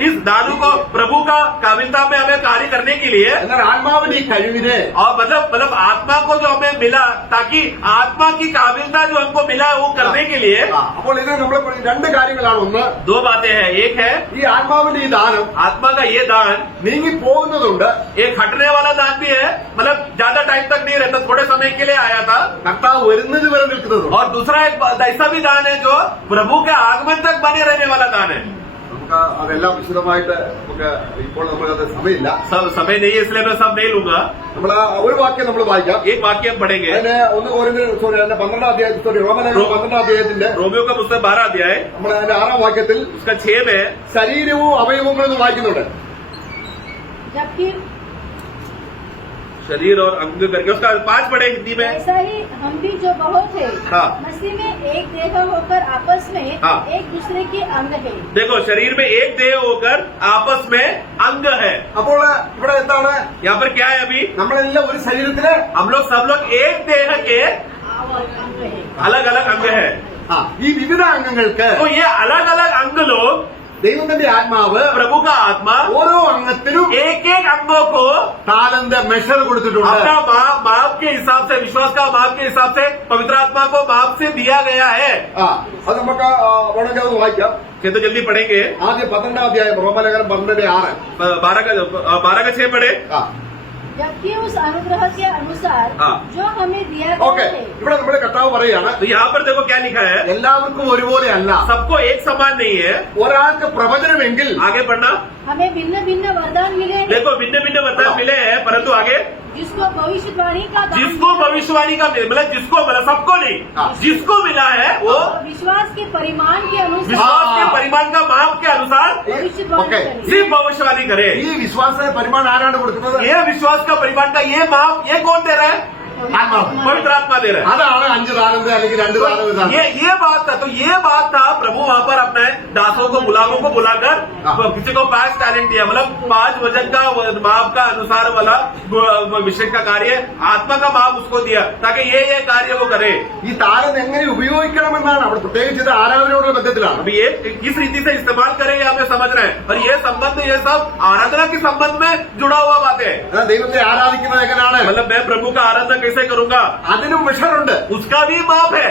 इस दानों को प्रभु का काबिलता में हमें कार्य करने के लिए, എന്നാൽ ആത്മാവിന്റെ ഈ കഴിവിനെ और मतलब आत्मा को जो हमें मिला, ताकि आत्मा की काबिलता जो हमको मिला है वो करने के लिए അപ്പോൾ ഇത് നമ്മൾ രണ്ട് കാര്യങ്ങളാണ്. ഒന്ന്, दो बातें हैं। एक है ഈ ആത്മാവിന്റെ ഈ ദാനം आत्मा का ये दान, നീങ്ങി പോകുന്നതുണ്ട്. एक हटने वाला दान भी है, मतलब ज्यादा टाइम तक नहीं रहता, थोड़े समय के लिए आया था। കർത്താവ് വരുന്നത് വരെ നിൽക്കുന്നതുണ്ട്. और दूसरा एक ऐसा भी दान है जो प्रभु के आगमन तक बने रहने वाला दान है। നമുക്ക് അതെല്ലാം വിശദമായിട്ട് നമുക്ക് ഇപ്പോൾ നമ്മളത് സമയമില്ല. सब समय नहीं है इसलिए मैं सब नहीं लूंगा। നമ്മൾ ഒരു വാക്യം നമ്മൾ വായിക്കാം. एक वाक्य हम पढ़ेंगे, അതിന് 12 അധ്യായത്തിൽ റോമലേഖനം 12 അധ്യായത്തിന്റെ रोमियो का पुस्तक 12 अध्याय നമ്മൾ അതിന്റെ 6 വാക്യത്തിൽ उसका 6 में ശരീരവും അവയവങ്ങളും എന്ന് വായിക്കുന്നുണ്ട്. जबकि शरीर और अंग करके उसका 5 पढ़े हिंदी में। ऐसा ही हम भी जो बहुत है हाँ। मसीह में एक देह होकर आपस में हाँ। एक दूसरे के अंग है। देखो, शरीर में एक देह होकर आपस में अंग है। അപ്പോൾ ഇവിടെ എന്താണ്? यहाँ पर क्या है? अभी നമ്മളെല്ലാം ഒരു ശരീരത്തില് हम लोग सब लोग एक देह के अंग है। अलग अलग अंग है। ഈ വിവിധ അംഗങ്ങൾക്ക് तो ये अलग अलग अंग लोग, ദൈവത്തിന്റെ ആത്മാവ് प्रभु का आत्मा ഓരോ അംഗത്തിനും एक एक अंगों को താലന്ത് മെഷർ കൊടുത്തിട്ടുണ്ട്. अपना माप के हिसाब से, विश्वास का माप के हिसाब से पवित्र आत्मा को माप से दिया गया है। അത് നമുക്ക് വേണമെങ്കിൽ അത് വായിക്കാം. तो जल्दी पढ़ेंगे। ആദ്യം 12 അധ്യായം റോമലേഖനം 12:6. 12 का 6 पढ़े। जबकि उस अनुग्रह के अनुसार हाँ। जो हमें दिया ഓക്കെ, गया है ഇവിടെ നമ്മുടെ കർത്താവ് പറയാണ് तो यहाँ पर देखो क्या लिखा है, എല്ലാവർക്കും ഒരുപോലെ അല്ല. सबको एक समान नहीं है। ഒരാൾക്ക് പ്രവചനമെങ്കിൽ आगे पढ़ना। हमें भिन्न भिन्न वरदान मिले हैं। देखो, भिन्न भिन्न वरदान मिले हैं, परंतु आगे जिसको भविष्यवाणी का दान जिसको भविष्यवाणी का मतलब सबको नहीं, हाँ। जिसको मिला है वो और विश्वास के परिमाण के अनुसार विश्वास के हाँ। परिमाण का माप के अनुसार भविष्यवाणी ओके। करें। सिर्फ भविष्यवाणी करे। ഈ വിശ്വാസ പരിമാണം ആരാണ് കൊടുക്കുന്നത്? ये विश्वास का परिमाण का ये माप, ये कौन दे रहा है? पवित्र आत्मा दे रहा അതാണ് 5 താലന്ത് അല്ലെങ്കിൽ 2 താലന്ത് है। ये बात था, तो ये बात था, प्रभु वहाँ पर अपने दासों को, गुलामों को बुलाकर हाँ। किसी को 5 टैलेंट दिया, मतलब 5 वजन का माप का अनुसार वाला विशेष का कार्य, आत्मा का माप उसको दिया ताकि ये कार्य वो करे। ഈ താലന്ത് എങ്ങനെ ഉപയോഗിക്കണമെന്നാണ് അവിടെ പ്രത്യേകിച്ച് ഇത് ആരാധനയോടുള്ള ബന്ധത്തിലാണ്. अभी ये किस रीति से इस्तेमाल करेंगे हमें समझना है, और ये संबंध, ये सब आराधना के संबंध में जुड़ा हुआ बात है। അതായത് ദൈവത്തെ ആരാധിക്കുന്നത് എങ്ങനെയാണ്? मतलब मैं प्रभु का आराधना कैसे करूंगा, അതിനും മെഷറുണ്ട്. उसका भी माप है।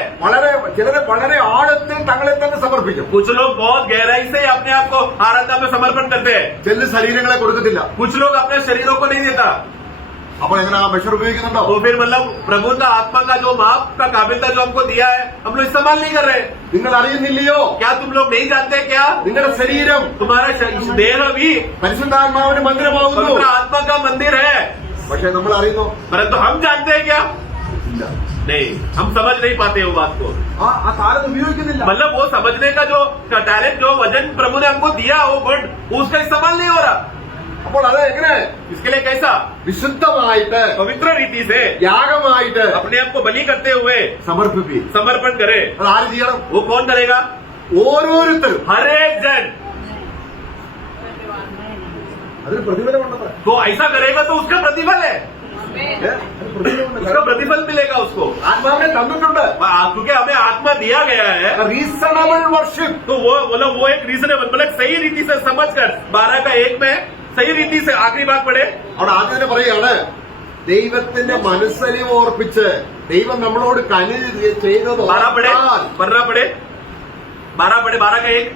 ചിലര് വളരെ ആഴത്തിൽ തങ്ങളെ തന്നെ സമർപ്പിക്കും. कुछ लोग बहुत गहराई से अपने आप को आराधना में समर्पण करते हैं, ചില ശരീരങ്ങളെ കൊടുക്കത്തില്ല. कुछ लोग अपने शरीरों को नहीं देता। അപ്പോൾ എങ്ങനെ ആ മെഷർ ഉപയോഗിക്കുന്നുണ്ടോ? तो फिर मतलब प्रभु का आत्मा का जो माप का काबिलता जो हमको दिया है, हम लोग इस्तेमाल नहीं कर रहे। നിങ്ങൾ അറിയുന്നില്ലയോ? क्या तुम लोग नहीं जानते क्या? നിങ്ങളുടെ ശരീരം तुम्हारा देह भी പരിശുദ്ധാത്മാവിന്റെ മന്ദിരമാകുന്നു. पवित्र आत्मा का मंदिर है, പക്ഷെ നമ്മൾ അറിയുന്നു परंतु हम जानते हैं क्या? नहीं, हम समझ नहीं पाते वो बात को। ആ താലന്ത് ഉപയോഗിക്കുന്നില്ല. मतलब वो समझने का जो टैलेंट, जो वजन प्रभु ने हमको दिया, वो गुण, उसका इस्तेमाल नहीं हो रहा। അപ്പോൾ അത് എങ്ങനെ इसके लिए कैसा വിശുദ്ധമായിട്ട് पवित्र रीति से യാഗമായിട്ട് अपने आप को बलि करते हुए സമർപ്പിപ്പി. समर्पण करे। അത് ആര് ചെയ്യണം? वो कौन करेगा? ഓരോരുത്തരും. हर एक जन। അതിന് പ്രതിഫലമുണ്ടത്. तो ऐसा करेगा तो उसका प्रतिफल है, उसका प्रतिफल मिलेगा उसको। ആത്മാവിനെ തന്നിട്ടുണ്ട്. क्योंकि हमें आत्मा दिया गया है, റീസണബിൾ വർഷിപ്പ്. तो वो मतलब वो एक रीजनेबल मतलब सही रीति से समझकर 12:1 में सही रीति से आखिरी बात पढ़े। അവിടെ ആദ്യം തന്നെ പറയാണ്, ദൈവത്തിന്റെ മനസ്സലിവ് ഓർപ്പിച്ച് ദൈവം നമ്മളോട് കനി ചെയ്തത് 12 पढ़े, 12:1।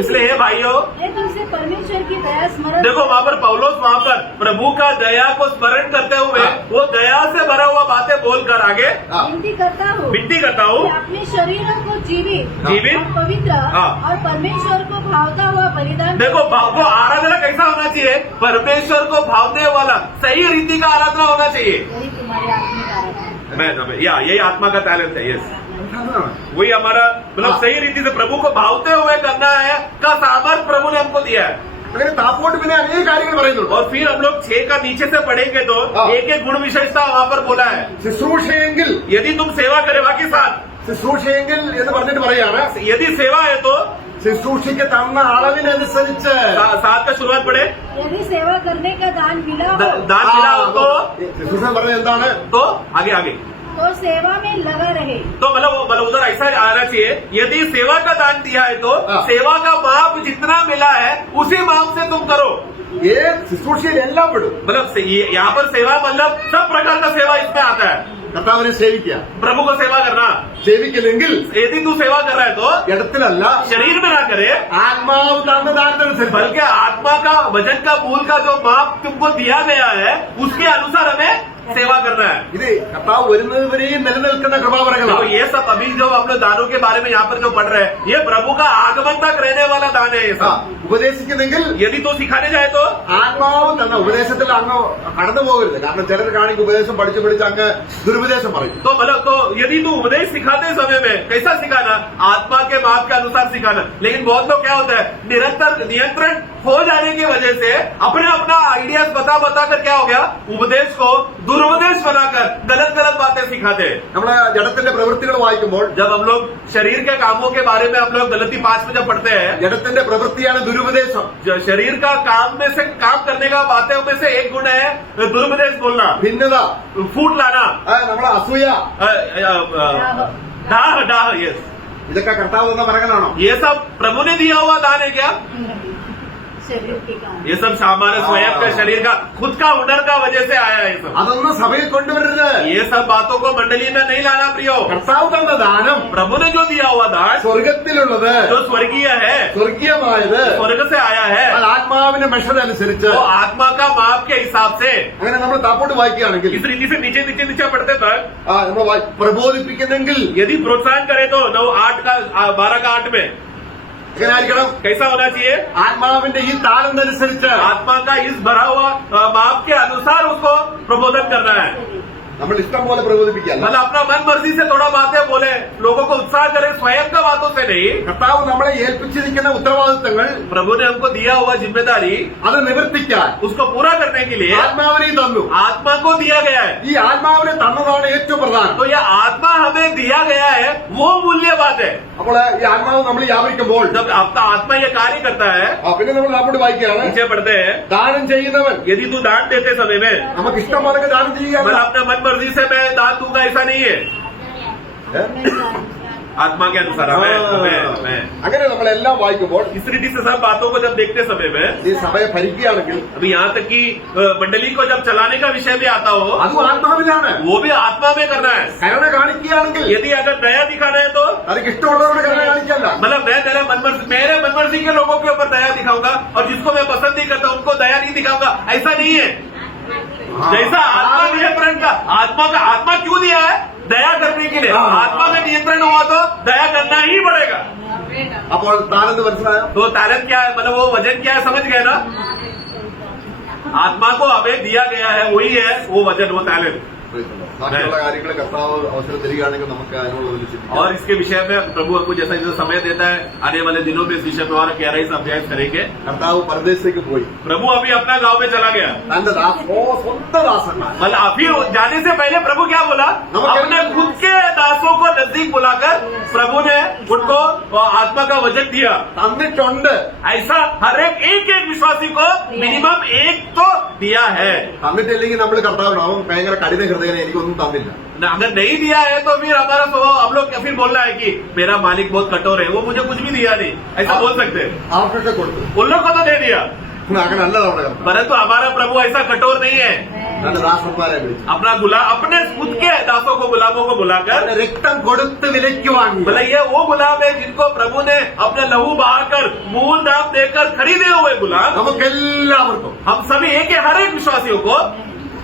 इसलिए हे भाइयों मैं तुमसे परमेश्वर की दया स्मरण देखो वहाँ पर पौलुस वहाँ पर प्रभु का दया को स्मरण करते हुए वो दया से भरा हुआ बातें बोलकर आगे विनती करता हूँ विनती करता हूँ कि अपने शरीरों को जीवित जीवित और पवित्र हाँ। और परमेश्वर को भावता हुआ बलिदान देखो वो आराधना कैसा होना चाहिए? परमेश्वर को भावने वाला सही रीति का आराधना होना चाहिए। यही तुम्हारी आत्मिक आराधना है। यही आत्मा का टैलेंट है। यस, वही हमारा मतलब हाँ। सही रीति से प्रभु को भावते हुए करना है का सामर्थ प्रभु ने हमको दिया है। അങ്ങനെ താപ്പോട്ട് പിന്നെ അനേക കാര്യങ്ങൾ പറയുന്നുണ്ട്. और फिर हम लोग 6 का नीचे से पढ़ेंगे तो हाँ। एक एक गुण विशेषता वहाँ पर बोला है। ശുശ്രൂഷയെങ്കിൽ यदि तुम सेवा करे बाकी साथ, ശുശ്രൂഷയെങ്കിൽ എന്ന് പറഞ്ഞിട്ട് പറയാണ്, यदि सेवा है तो ശുശ്രൂഷയ്ക്ക് തന്ന അളവിനനുസരിച്ച് साथ का शुरुआत पढ़े। यदि सेवा करने का दान मिला हो दान मिला हो तो ശുശ്രൂഷ പറഞ്ഞത് എന്താണ്? आगे आगे तो सेवा में लगा रहे। तो मतलब उधर ऐसा आना चाहिए, यदि सेवा का दान दिया है तो हाँ। सेवा का माप जितना मिला है उसी माप से तुम करो। ശുശ്രൂഷയിൽ എല്ലാം പെടും. मतलब यहाँ पर सेवा मतलब सब प्रकार का सेवा इसमें आता है। കർത്താവിനെ സേവിക്കുക. प्रभु को सेवा करना, സേവിക്കുന്നെങ്കിൽ यदि तू सेवा कर रहा है तो ഇടത്തിലല്ല, शरीर में ना करे ആത്മാവ് തന്ന ദാനത്തിനനുസരിച്ച്. बल्कि आत्मा का वजन का मूल का जो माप तुमको दिया गया है उसके अनुसार हमें सेवा करना है। ഇത് കർത്താവ് വരുന്നതുവരെയും നിലനിൽക്കുന്ന तो കൃപാവരങ്ങളാണ്. ये सब अभी जो हम लोग दानों के बारे में यहाँ पर जो पढ़ रहे हैं ये प्रभु का आगमन तक रहने वाला दान है। ये सब ഉപദേശിക്കുന്നെങ്കിൽ यदि तो सिखाने जाए तो ആത്മാവ് തന്ന ഉപദേശത്തിൽ അങ്ങ് കടന്നു പോകരുത്. കാരണം ചിലർ കാണിക്ക് ഉപദേശം പഠിച്ച് പഠിച്ച് അങ്ങ് ദുരുപദേശം പറയും. तो मतलब तो यदि तू उपदेश सिखाते समय में कैसा सिखाना? आत्मा के माप के अनुसार सिखाना। लेकिन बहुत लोग क्या होता है, निरंतर नियंत्रण हो जाने की वजह से अपने अपना आइडियाज बता कर क्या हो गया, उपदेश को दुरुपदेश बनाकर गलत गलत बातें सिखाते हैं। നമ്മള് ജഡത്തിന്റെ പ്രവൃത്തികൾ വായിക്കുമ്പോൾ जब हम लोग शरीर के कामों के बारे में हम लोग गलती 5 में जब पढ़ते हैं, ജഡത്തിന്റെ പ്രവൃത്തിയാണ് ദുരുപദേശം. जो शरीर का काम में से काम करने का बातों में से एक गुण है दुरुपदेश बोलना, ഭിന്നത, फूट लाना, നമ്മളെ असूയ, डाह। यस, ഇതൊക്കെ കർത്താവ് തന്ന വരങ്ങളാണോ? ये सब प्रभु ने दिया हुआ दान है क्या? शरीर के काम ये सब हमारे स्वयं का शरीर का खुद का हुनर का वजह से आया है। ये सब അതൊന്നും സഭയിൽ കൊണ്ടുവരരുത്. ये सब बातों को मंडली में नहीं लाना प्रियो। കർത്താവ് തന്ന ദാനം प्रभु ने जो दिया हुआ दान സ്വർഗത്തിലുള്ളത്, जो स्वर्गीय है, സ്വർഗീയമായത്, स्वर्ग से आया है, അത് ആത്മാവിന്റെ മെഷർ അനുസരിച്ച്. वो आत्मा का माप के हिसाब से അങ്ങനെ നമ്മൾ താപ്പോട്ട് वाയിക്കുകയാണെങ്കിൽ इस रीति से नीचे नीचे नीचे पढ़ते तक നമ്മൾ പ്രബോധിപ്പിക്കുന്നെങ്കിൽ यदि प्रोत्साहन करे तो 9:8 का 12 का 8 में എങ്ങനെ ആയിരിക്കണം? कैसा होना चाहिए? ആത്മാവിന്റെ ഈ താളന്തനുസരിച്ച് आत्मा का इस भरा हुआ माप के अनुसार उसको प्रबोधन करना है। നമ്മൾ ഇഷ്ടം പോലെ പ്രബോധിപ്പിക്കുകയല്ല. मतलब अपना मन मर्जी से थोड़ा बातें बोले, लोगों को उत्साह करे, स्वयं का बातों से नहीं। കർത്താവ് നമ്മളെ ഏൽപ്പിച്ചിരിക്കുന്ന ഉത്തരവാദിത്തങ്ങൾ प्रभु ने हमको दिया हुआ जिम्मेदारी അത് നിവർത്തിക്കാൻ उसको पूरा करने के लिए ആത്മാവിനെ തന്നു. आत्मा को दिया गया है। ഈ ആത്മാവിനെ തന്നതാണ് ഏറ്റവും പ്രധാനം. तो यह आत्मा हमें दिया गया है, वो मूल्य बात है। അപ്പോൾ ഈ ആത്മാവ് നമ്മൾ വ്യാപരിക്കുമ്പോൾ जब आपका आत्मा ये कार्य करता है, പിന്നെ നമ്മൾ താപ്പോട്ട് വായിക്കുകയാണ്, नीचे पढ़ते हैं, ദാനം ചെയ്യുന്നവൻ यदि तू दान देते समय में നമുക്ക് ഇഷ്ടം പോലെ ദാനം मतलब ചെയ്യുകയല്ല. अपना मन मर्जी से मैं दान दूंगा ऐसा नहीं है, आत्मा के अनुसार मैं അങ്ങനെ നമ്മളെല്ലാം വായിക്കുമ്പോൾ इस रीति से सब बातों को जब देखते समय में ഈ സഭയെ ഭരിക്കുകയാണെങ്കിൽ अभी यहाँ तक कि मंडली को जब चलाने का विषय भी आता हो അതും ആത്മാവിലാണ്. वो भी आत्मा में करना है। കരുണ കാണിക്കുകയാണെങ്കിൽ यदि अगर दया दिखाना है तो അതൊക്കെ ഇഷ്ടമുള്ളവരുടെ കരുണ കാണിക്കല്ല. मतलब मैं मेरे मनमर्जी के लोगों के ऊपर दया दिखाऊंगा और जिसको मैं पसंद नहीं करता उनको दया नहीं दिखाऊंगा, ऐसा नहीं है। जैसा आत्मा नियंत्रण का आत्मा क्यों दिया है? दया करने के लिए। आत्मा में नियंत्रण हुआ तो दया करना ही पड़ेगा। അപ്പോൾ താനെന്ന് മനസ്സിലായോ? तो टैलेंट क्या है, मतलब वो वजन क्या है, समझ गए ना? आत्मा को हमें दिया गया है, वही है वो वजन, वो टैलेंट। ബാക്കിയുള്ള കാര്യങ്ങൾ കർത്താവ് അവസരം തരികയാണെങ്കിൽ നമുക്ക് അതിനുള്ള ഒരു ചിന്തിക്കാം. और इसके विषय में प्रभु हमको जैसा जैसा समय देता है आने वाले दिनों में इस विषय में और गहराई से अभ्यास करेंगे। കർത്താവ് പരദേശത്തേക്ക് പോയി. प्रभु अभी अपना गांव में चला गया, തന്റെ സ്വന്തം ദാസന്മാർ मतलब अभी जाने से पहले प्रभु क्या बोला, अपने खुद के दासों को नजदीक बुलाकर प्रभु ने उनको आत्मा का वचन दिया। തന്നിട്ടുണ്ട്. ऐसा हर एक विश्वासी को मिनिमम एक तो दिया है। തന്നിട്ടില്ലെങ്കിൽ നമ്മൾ കർത്താവിന് അവൻ ഭയങ്കര കഠിന ഹൃദയനെ എനിക്കൊന്നും തന്നില്ല. अगर नहीं दिया है तो फिर हमारा स्वभाव हम लोग फिर बोलना है कि मेरा मालिक बहुत कठोर है, वो मुझे कुछ भी दिया नहीं, ऐसा बोल सकते हैं। അവർക്കൊക്കെ കൊടുത്തു. उन लोग को तो दे दिया, അങ്ങനല്ല നമ്മുടെ കർത്താവ്. परंतु हमारा प्रभु ऐसा कठोर नहीं है। തന്റെ ദാസന്മാരെ വിളിച്ചു. अपने खुद के दासों को गुलामों को बुलाकर, അവന്റെ രക്തം കൊടുത്ത് വിലയ്ക്ക് വാങ്ങി. बोले ये वो गुलाम है जिनको प्रभु ने अपने लहू बहाकर मूल दाम देकर खरीदे हुए गुलाम। നമുക്കെല്ലാവർക്കും हम सभी हर एक विश्वासियों को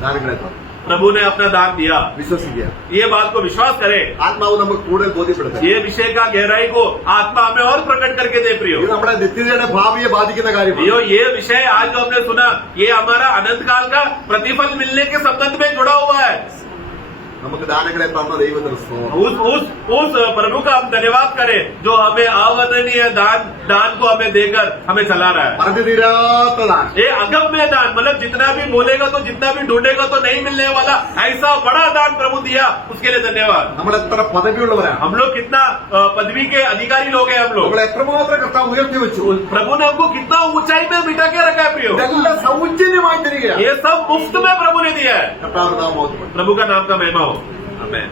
ദാനങ്ങളെ തന്നു. प्रभु ने अपना दान दिया। വിശ്വസിക്കുക. ये बात को विश्वास करें, ആത്മാവ് നമുക്ക് കൂടുതൽ ബോധ്യപ്പെടുത്തുക. ये विषय का गहराई को आत्मा हमें और प्रकट करके दे प्रियो। ഇത് നമ്മുടെ നിത്യതയുടെ ഭാവിയെ ബാധിക്കുന്ന കാര്യമാണ്. ये विषय आज जो हमने सुना, ये हमारा अनंत काल का प्रतिफल मिलने के संबंध में जुड़ा हुआ है। നമുക്ക് ദാനങ്ങളെ തന്ന ദൈവത്തിന് സ്തോത്രം. उस प्रभु का हम धन्यवाद करें जो हमें अवर्णनीय दान को हमें देकर हमें चला रहा है। പറഞ്ഞു തീരാത്ത ദാനം. ये अगम्य दान, मतलब जितना भी बोलेगा तो जितना भी ढूंढेगा तो नहीं मिलने वाला ऐसा बड़ा दान प्रभु दिया, उसके लिए धन्यवाद। നമ്മൾ എത്ര പദവിയുള്ളവരാണ്. हम लोग कितना पदवी के अधिकारी लोग हैं। हम लोग നമ്മൾ എത്രമാത്രം കർത്താവ് ഉയർത്തി വെച്ചു. प्रभु ने हमको कितना ऊंचाई में बिठा के रखा है प्रियो। ഇതെല്ലാം സൗജന്യമായി തരികയാണ്. ये सब मुफ्त में प्रभु ने दिया है। കർത്താവ് നാം ബോധ്യപ്പെട്ടു. प्रभु का नाम का महिमा हो। आमेन।